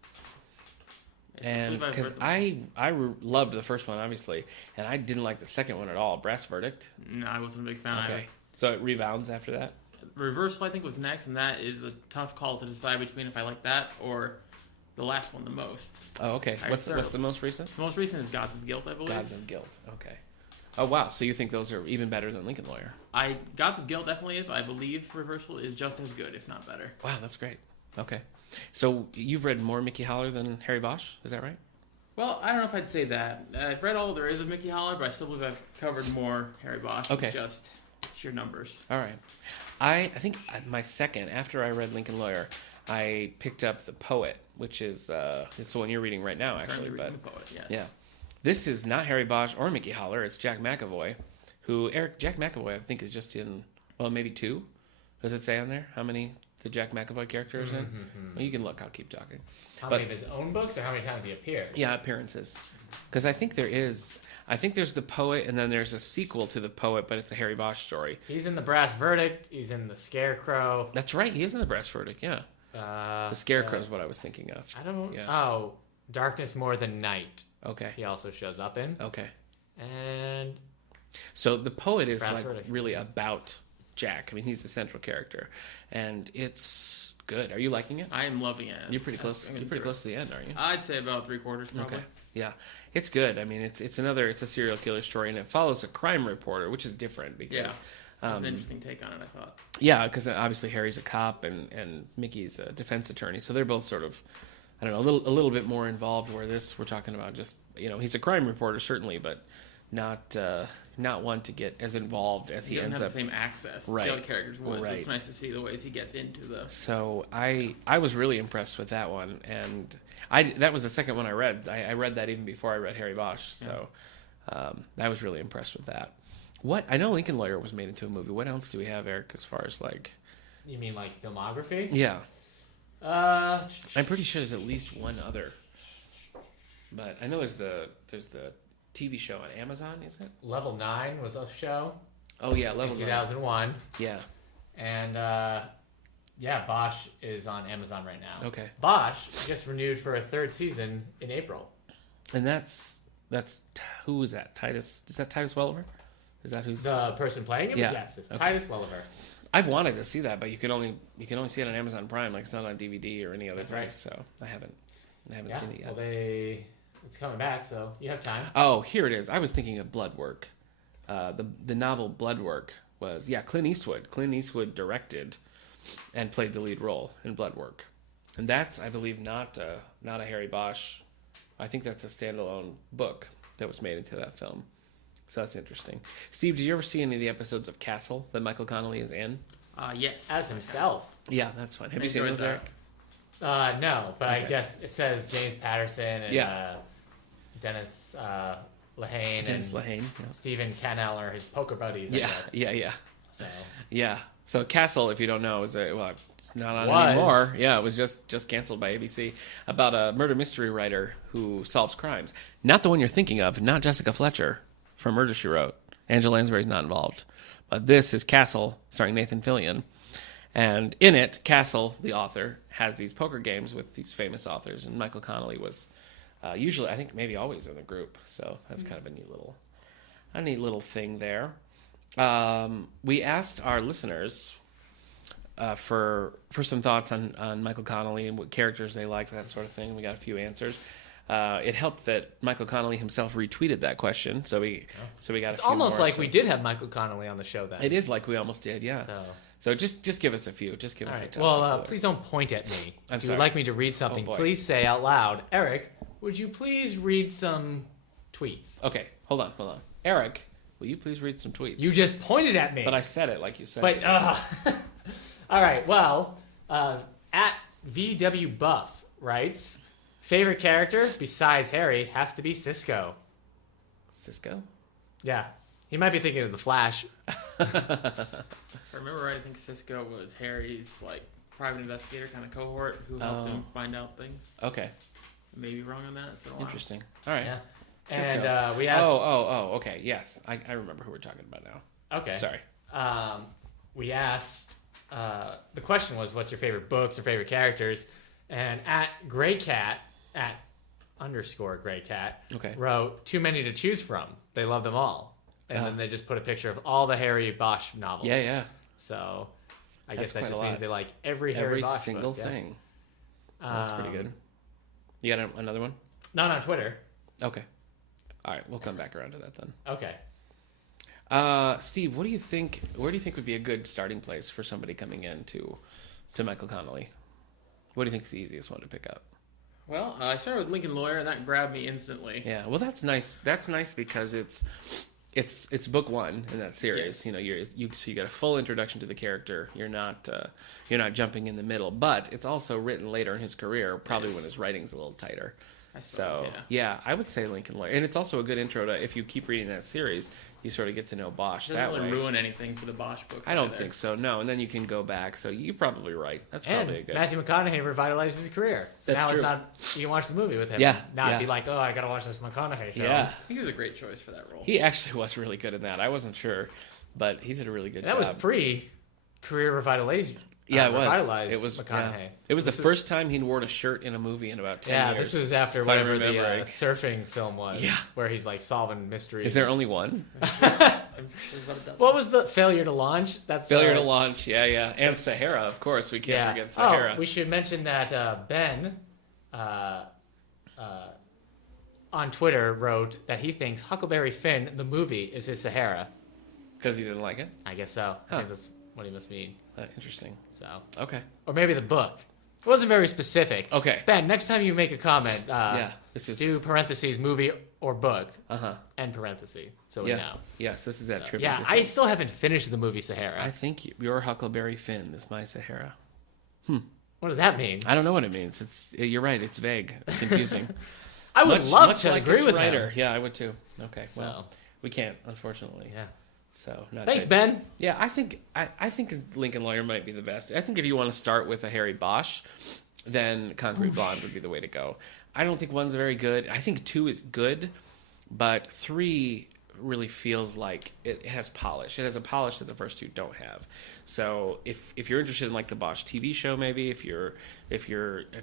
Yes, And believe I've because read them I loved the first one, obviously, and I didn't like the second one at all. Brass Verdict. all. No, I wasn't a big fan Okay. either. So it rebounds after that? Reversal, I think, was next, and that is a tough call to decide between if I like that or the last one the most. Oh, okay. I What's started- the most recent? The most recent is Gods of Guilt, I believe. Gods of Guilt. Okay. Oh, wow. So you think those are even better than Lincoln Lawyer? Gods of Guilt definitely is. I believe Reversal is just as good, if not better. Wow, that's great. Okay. So you've read more Mickey Holler than Harry Bosch? Is that right? Well, I don't know if I'd say that. I've read all there is of Mickey Holler, but I still believe I've covered more Harry Bosch Okay. with just sheer numbers. All right. I think my second, after I read Lincoln Lawyer, I picked up The Poet, which is it's the one you're reading right now, actually. Currently But reading The Poet, yes. yeah, this is not Harry Bosch or Mickey Holler. It's Jack McAvoy, who Jack McAvoy I think is just in maybe 2. Does it say on there how many the Jack McAvoy character is in? Well, you can look. I'll keep talking. How many of his own books, or how many times he appeared? Yeah, appearances. Because I think there's The Poet, and then there's a sequel to The Poet, but it's a Harry Bosch story. He's in the Brass Verdict. He's in the Scarecrow. That's right. He is in the Brass Verdict. Yeah, the Scarecrow is what I was thinking of. I don't. Yeah. Oh, Darkness More Than Night. Okay. He also shows up in. Okay. And So The Poet is Brass like Verdict. really about Jack. I mean, he's the central character, and it's good. Are you liking it? I am loving it. You're pretty close. I'm You're gonna pretty do close to the end, aren't you? it. I'd say about 3/4 probably. Okay. Yeah, it's good. I mean, it's a serial killer story, and it follows a crime reporter, which is different because. Yeah. That's an interesting take on it, I thought. Yeah, because obviously Harry's a cop and Mickey's a defense attorney, so they're both sort of, I don't know, a little bit more involved. Where we're talking about just he's a crime reporter certainly, but not one to get as involved as He he doesn't ends have up. the same access Right. the other characters would, so Right. it's nice to see the ways he gets into the... So I was really impressed with that one, and that was the second one I read. I read that even before I read Harry Bosch, so I was really impressed with that. I know Lincoln Lawyer was made into a movie. What else do we have, Eric, as far as like... you mean like filmography? Yeah. I'm I'm pretty sure there's at least one other. But I know there's the TV show on Amazon, is it? Level 9 was a show Oh yeah, in Level 9. 2001. Yeah. And Bosch is on Amazon right now. Okay. Bosch just renewed for a 3rd season in April. And that's who is that? Titus? Is that Titus Welliver? Is that who's The person playing him? Yeah. Yes, it's Okay. Titus Welliver. I've wanted to see that, but you can only see it on Amazon Prime. Like it's not on DVD or any other That's place, right. so I haven't Yeah, seen it yet. well, it's coming back, so you have time. Oh, here it is. I was thinking of Bloodwork. The novel Bloodwork was Clint Eastwood. Clint Eastwood directed and played the lead role in Bloodwork, and that's I believe not a Harry Bosch. I think that's a standalone book that was made into that film. So that's interesting. Steve, did you ever see any of the episodes of Castle that Michael Connelly is in? Yes. As himself. Yeah, that's fun. Have I you seen enjoyed those, that. Eric? No, but I Okay. guess it says James Patterson and Yeah. Dennis Lehane Dennis and Lehane. Yeah. Stephen Cannell are his poker buddies, I guess. So Yeah. So Castle, if you don't know, it's not on Was. anymore. Yeah, it was just canceled by ABC about a murder mystery writer who solves crimes. Not the one you're thinking of. Not Jessica Fletcher from Murder, She Wrote. Angela Lansbury's not involved. But this is Castle, starring Nathan Fillion. And in it, Castle, the author, has these poker games with these famous authors. And Michael Connelly was usually, I think, maybe always in the group. So that's kind of a neat little thing there. We asked our listeners for some thoughts on Michael Connelly and what characters they liked, that sort of thing. We got a few answers. It helped that Michael Connelly himself retweeted that question, so we got it's a few almost more, like so- we did have Michael Connelly on the show then. It is like we almost did, yeah. So just give us a few. Just give All us right. the top. Well, please don't point at me. I'm if you sorry. would like me to read something, boy. please say out loud, Eric, would you please read some tweets? Okay, hold on. Eric, will you please read some tweets? You just pointed at me. But I said it like you said. But, it. all right, well, at VW Buff writes, favorite character besides Harry has to be Cisco. Cisco? Yeah. He might be thinking of the Flash. If I remember right, I think Cisco was Harry's private investigator kind of cohort who helped him find out things. Okay, Maybe wrong on that. It's been a while. interesting. All right. Yeah. And we asked. Okay. Yes, I remember who we're talking about now. Okay. Sorry. We asked. The question was, "What's your favorite books or favorite characters?" And at Gray Cat _ Gray Cat wrote, "Too many to choose from. They love them all." And then they just put a picture of all the Harry Bosch novels. Yeah. So I That's guess that quite just a means lot. they like every Harry Bosch single book. thing. That's pretty good. You got another one? Not on Twitter. Okay. All right, we'll come back around to that then. Okay. Steve, what do you think? Where do you think would be a good starting place for somebody coming in to Michael Connelly? What do you think is the easiest one to pick up? Well, I started with Lincoln Lawyer, and that grabbed me instantly. Yeah, well, that's nice. That's nice because it's book one in that series. Yes. You got a full introduction to the character. You're not jumping in the middle, but it's also written later in his career, probably when his writing's a little tighter. I suppose, So yeah, I would say Lincoln Lawyer, and it's also a good intro to if you keep reading that series, you sort of get to know Bosch It that doesn't way. really ruin anything for the Bosch books. I don't either. think so. No, and then you can go back. So you're probably right. That's And probably a good. Matthew McConaughey revitalized his career. So That's now true. it's not. You can watch the movie with him. Yeah, Not yeah. be like, oh, I gotta watch this McConaughey film. Yeah, I think he was a great choice for that role. he actually was really good in that. I wasn't sure, but he did a really good And that job. was pre-career revitalization. Yeah, it was. Revitalized It was McConaughey. yeah. It was the first time he wore a shirt in a movie in about 10 Yeah, years. this was after if I whatever the remember right. surfing film was, Yeah. where he's like solving mysteries. Is there only one? I'm sure there's about a dozen. What was the failure to launch? That's Failure to launch. Yeah, and Sahara, of course. We can't forget Sahara. Oh, we should mention that Ben on Twitter wrote that he thinks Huckleberry Finn, the movie, is his Sahara. Because he didn't like it. I guess so. I Huh. think that's what he must mean. Interesting. So, Okay. or maybe the book. It wasn't very specific. Okay. Ben, next time you make a comment, Yeah. This is. do parentheses movie or book Uh-huh. end parentheses so we Yeah. know. Yes, this is that trivia. Yeah, system. I still haven't finished the movie Sahara. I think your Huckleberry Finn is my Sahara. What does that mean? I don't know what it means. You're right. It's vague. It's confusing. I would love to like agree its with writer. him. Yeah, I would too. Okay. Well, So, we can't, unfortunately. yeah. So not Thanks, good. Ben. Yeah, I think Lincoln Lawyer might be the best. I think if you want to start with a Harry Bosch, then Concrete Blonde would be the way to go. I don't think one's very good. I think 2 is good, but 3 really feels like it has polish. It has a polish that the first 2 don't have. So if you're interested in like the Bosch TV show, maybe if you're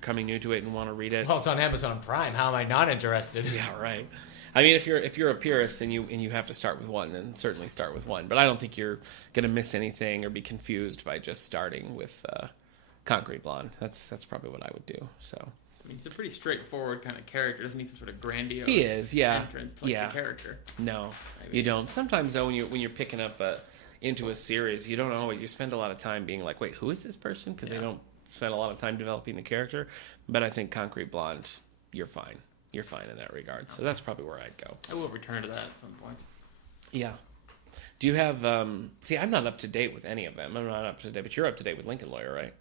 coming new to it and want to read it, Well, it's on Amazon Prime. How am I not interested? yeah, right. I mean, if you're a purist and you have to start with one, then certainly start with one. But I don't think you're going to miss anything or be confused by just starting with Concrete Blonde. That's probably what I would do. So I mean, it's a pretty straightforward kind of character. Doesn't need some sort of grandiose He is, yeah. entrance to like, Yeah. the character. no, Maybe. you don't. Sometimes though, when you're picking up into a series, you don't always. You spend a lot of time being like, wait, who is this person? Because they don't spend a lot of time developing the character. But I think Concrete Blonde, you're fine. You're fine in that regard. So that's probably where I'd go. I will return to that at some point. Yeah. Do you have? See, I'm not up to date with any of them. I'm not up to date, but you're up to date with Lincoln Lawyer, right?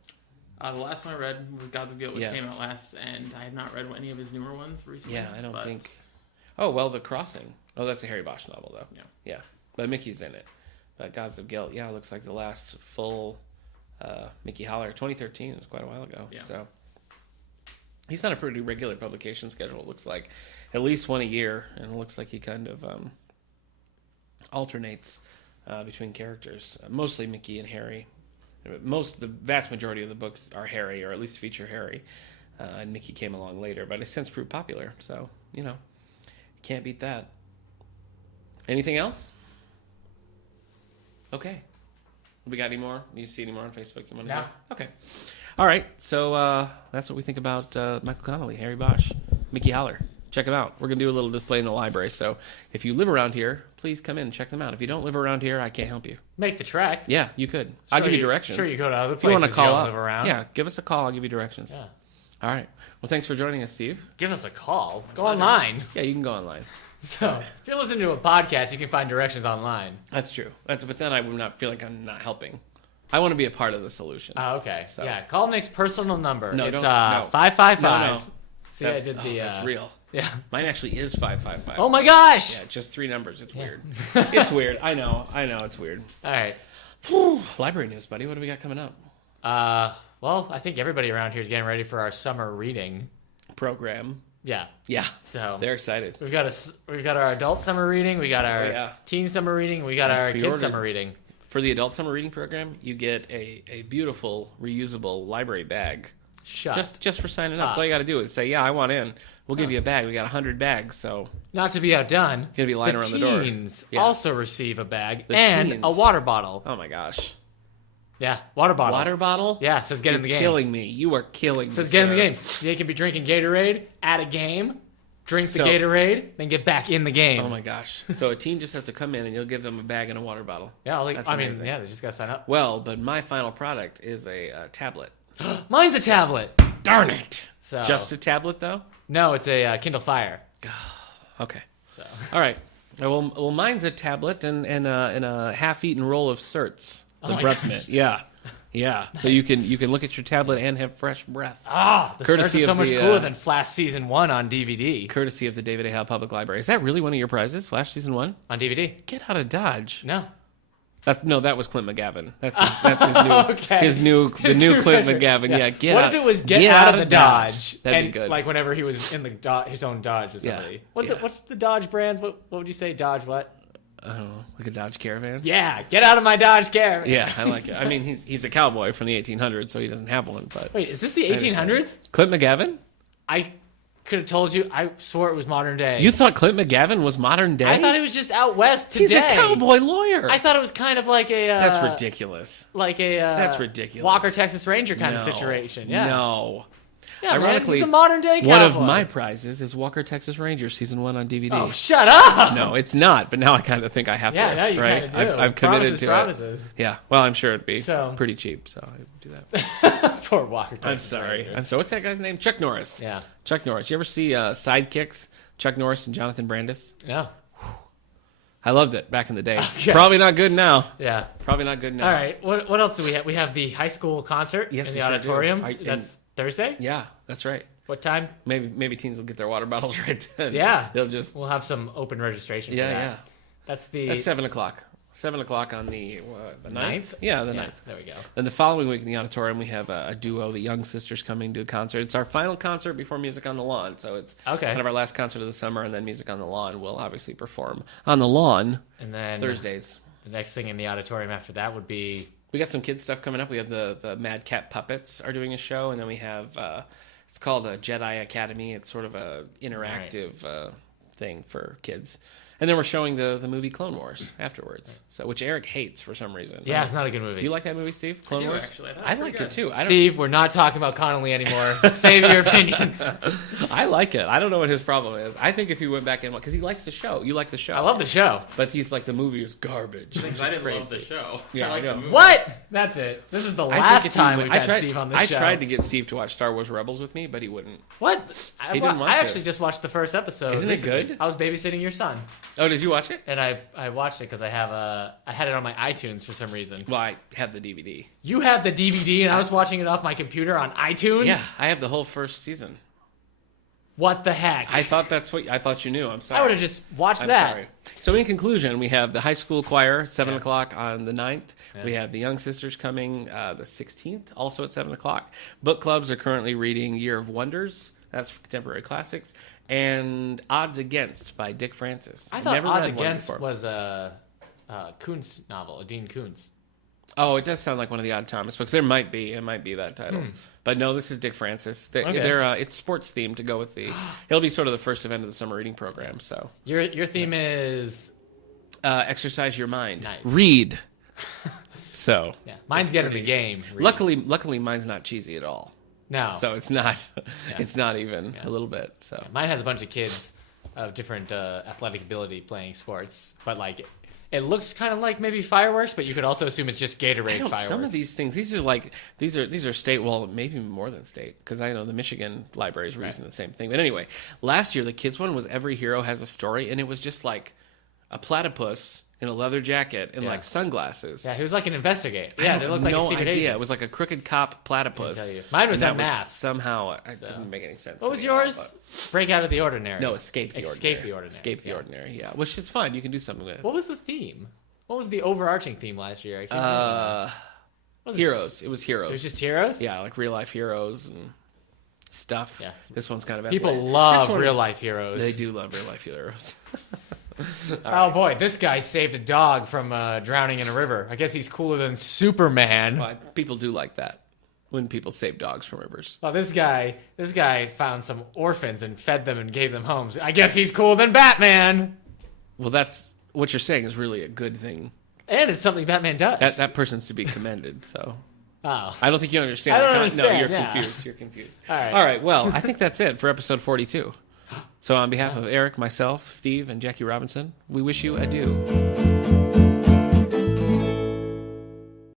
The last one I read was Gods of Guilt, which Yeah. came out last, and I have not read any of his newer ones recently. Yeah, I don't but think. Oh well, The Crossing. Oh, that's a Harry Bosch novel, though. Yeah, but Mickey's in it. But Gods of Guilt, yeah, it looks like the last full Mickey Holler, 2013. It was quite a while ago. Yeah. So he's on a pretty regular publication schedule. It looks like at least one a year, and it looks like he kind of alternates between characters, mostly Mickey and Harry. The vast majority of the books are Harry, or at least feature Harry, and Mickey came along later, but it's since proved popular, so can't beat that. Anything else? Okay. We got any more? You see any more on Facebook you want to No. hear? Okay. All right. So that's what we think about Michael Connelly, Harry Bosch, Mickey Holler. Check them out. We're going to do a little display in the library. So if you live around here, please come in and check them out. If you don't live around here, I can't help you. Make the trek. Yeah, you could. I'll give you directions. Sure, you go to other If you places want to call don't up, live around. yeah, give us a call. I'll give you directions. Yeah. All right. Well, thanks for joining us, Steve. Give us a call. Go online. Yeah, you can go online. So if you're listening to a podcast, you can find directions online. That's true. But then I would not feel like I'm not helping. I want to be a part of the solution. Oh, okay. So- Yeah, call Nick's personal number. No, it's don't- no. 555. No. See, I did the. That's real. Yeah. Mine actually is 555. Oh my gosh. Yeah, just 3 numbers. It's weird. It's weird. I know. It's weird. All right. Whew. Library news, buddy. What do we got coming up? Well, I think everybody around here is getting ready for our summer reading. Program. Yeah. Yeah, So they're excited. we've got our adult summer reading, we got our yeah. teen summer reading, we got our kids pre-ordered. summer reading. For the adult summer reading program, you get a beautiful reusable library bag. Just for signing up. That's all you got to do is say, yeah, I want in. We'll give you a bag. We got 100 bags, so Not to be outdone, gonna be lying around the door. teens Yeah. also receive a bag The and teens. a water bottle. oh my gosh, Yeah, water bottle. water bottle. Yeah, it says get in You're the game. killing me. You are killing me. It says get in the sir. game. They can be drinking Gatorade at a game, drink the So- Gatorade, then get back in the game. Oh my gosh. So a teen just has to come in and you'll give them a bag and a water bottle. Yeah, That's I mean, amazing. yeah, they just got to sign up. Well, but my final product is a tablet. Mine's a tablet. Darn it. So Just a tablet, though? no, it's a Kindle Fire. Okay. So All right. Well, mine's a tablet and a half-eaten roll of certs. The my breath mint. Yeah. Yeah. So you can look at your tablet and have fresh breath. the Courtesy Courtesy is so of much the, cooler than Flash Season 1 on DVD. Courtesy of the David A. Howe Public Library. Is that really one of your prizes? Flash Season 1? On DVD? Get out of Dodge. No. That was Clint McGavin. That's his new Okay. the new Clint treasure. McGavin. Yeah, get what out. if it was get out of the Dodge? That'd and, be good. Like whenever he was in the his own Dodge with Yeah. somebody. What's Yeah. it? What's the Dodge brands? What would you say? Dodge what? I don't know, like a Dodge Caravan. Yeah, get out of my Dodge Caravan. Yeah, I like it. I mean, he's a cowboy from the 1800s, so he doesn't have one. But Wait, is this the I understand. 1800s? Clint McGavin? I could have told you. I swore it was modern day. You thought Clint McGavin was modern day? I thought he was just out west today. He's a cowboy lawyer. I thought it was kind of like a. That's ridiculous. Like a. That's ridiculous. Walker Texas Ranger kind of No. situation. Yeah. No. Yeah, Ironically, man, he's a modern day cowboy. One of my prizes is Walker Texas Ranger Season 1 on DVD. Oh, shut up! No, it's not. But now I kind of think I have Yeah, to. now you right? kind of do. I've committed Promises. to it. Yeah. Well, I'm sure it'd be So- pretty cheap, so I would do that. For Walker I'm Texas sorry. Ranger. I'm sorry. What's that guy's name? Chuck Norris. Yeah. Chuck Norris. You ever see Sidekicks? Chuck Norris and Jonathan Brandis. Yeah. I loved it back in the day. Okay. Probably not good now. Yeah. Probably not good now. All right. What else do we have? We have the high school concert Yes, in we the sure auditorium. do. That's Thursday. Yeah, that's right. What time? Maybe teens will get their water bottles right then. Yeah. They'll just. We'll have some open registration. Yeah, for that. yeah. That's the That's 7:00. 7:00 on the 9th? Ninth? Yeah, the Yeah, 9th. there we go. Then the following week in the auditorium, we have a duo, the Young Sisters, coming to a concert. It's our final concert before Music on the Lawn, so it's Okay. kind of our last concert of the summer, and then Music on the Lawn will obviously perform on the lawn And then Thursdays. the next thing in the auditorium after that would be We got some kids stuff coming up. We have the Mad Cat Puppets are doing a show, and then we have it's called a Jedi Academy. It's sort of a interactive thing for kids. And then we're showing the movie Clone Wars afterwards, so which Eric hates for some reason. yeah, it's not a good movie. Do you like that movie, Steve? Clone do, Wars? actually. I thought it I was liked pretty it too. I don't, Steve, we're not talking about Connelly anymore. Save your opinions. I like it. I don't know what his problem is. I think if he went back in, because he likes the show. You like the show. I love the show. But he's like, the movie is garbage. Because I didn't love the show. Yeah, I liked know. the movie. What? That's it. This is the I think last if he time went- we've I had tried- Steve on the I show. tried to get Steve to watch Star Wars Rebels with me, but he wouldn't. What? I, He didn't want I to. actually just watched the first episode. Isn't it recently. good? I was babysitting your son, Oh, did you watch it? and I watched it because I had it on my iTunes for some reason. Well, I have the DVD. You have the DVD, and I was watching it off my computer on iTunes. Yeah, I have the whole first season. What the heck? I thought you knew. I'm sorry. I would have just watched I'm that. sorry. So in conclusion, we have the high school choir, 7 Yeah. o'clock on the 9th. Yeah. We have the Young Sisters coming the 16th, also at 7 o'clock. Book clubs are currently reading Year of Wonders. That's for contemporary classics. And Odds Against by Dick Francis. I thought Never Odds read one Against before. was a Kuntz novel, a Dean Kuntz. Oh, it does sound like one of the Odd Thomas books. It might be that title. But no, this is Dick Francis. Okay. It's sports themed to go with the. It'll be sort of the first event of the summer reading program. So Your theme is exercise your mind. Nice. Read. So yeah. Mine's getting the game. Read. luckily, mine's not cheesy at all. No. So it's not. It's not even a little bit. So Mine has a bunch of kids of different athletic ability playing sports, but like it looks kind of like maybe fireworks, but you could also assume it's just Gatorade fireworks. some of these things. These are state. Well, maybe more than state, because I know the Michigan libraries were using the same thing. But anyway, last year the kids one was Every Hero Has a Story, and it was just like a platypus in a leather jacket and like sunglasses. Yeah, he was like an investigator. I Yeah, have they looked like a no secret idea. agent. It was like a crooked cop platypus. tell you. Mine was And at that math. Somehow, it didn't make any sense. What to was me at all, yours? but- Break out of the ordinary. No, Escape the Ordinary. Escape the ordinary. Escape the Yeah. Ordinary, yeah. Which is fun. You can do something with. What was the theme? What was the overarching theme last year? I can't remember. Was it Heroes. It was heroes. It was just heroes. Yeah, like real life heroes and stuff. Yeah. This one's kind of People athletic. love This one- real life heroes. They do love real life heroes. Oh boy, this guy saved a dog from drowning in a river. I guess he's cooler than Superman. But people do like that when people save dogs from rivers. Well, this guy found some orphans and fed them and gave them homes. I guess he's cooler than Batman. Well, that's what you're saying is really a good thing. And it's something Batman does. That person's to be commended. So Oh. I don't think you understand. I don't No, understand, you're yeah. confused. You're confused. All right. All right. Well, I think that's it for episode 42. So on behalf of Eric, myself, Steve, and Jackie Robinson, we wish you adieu.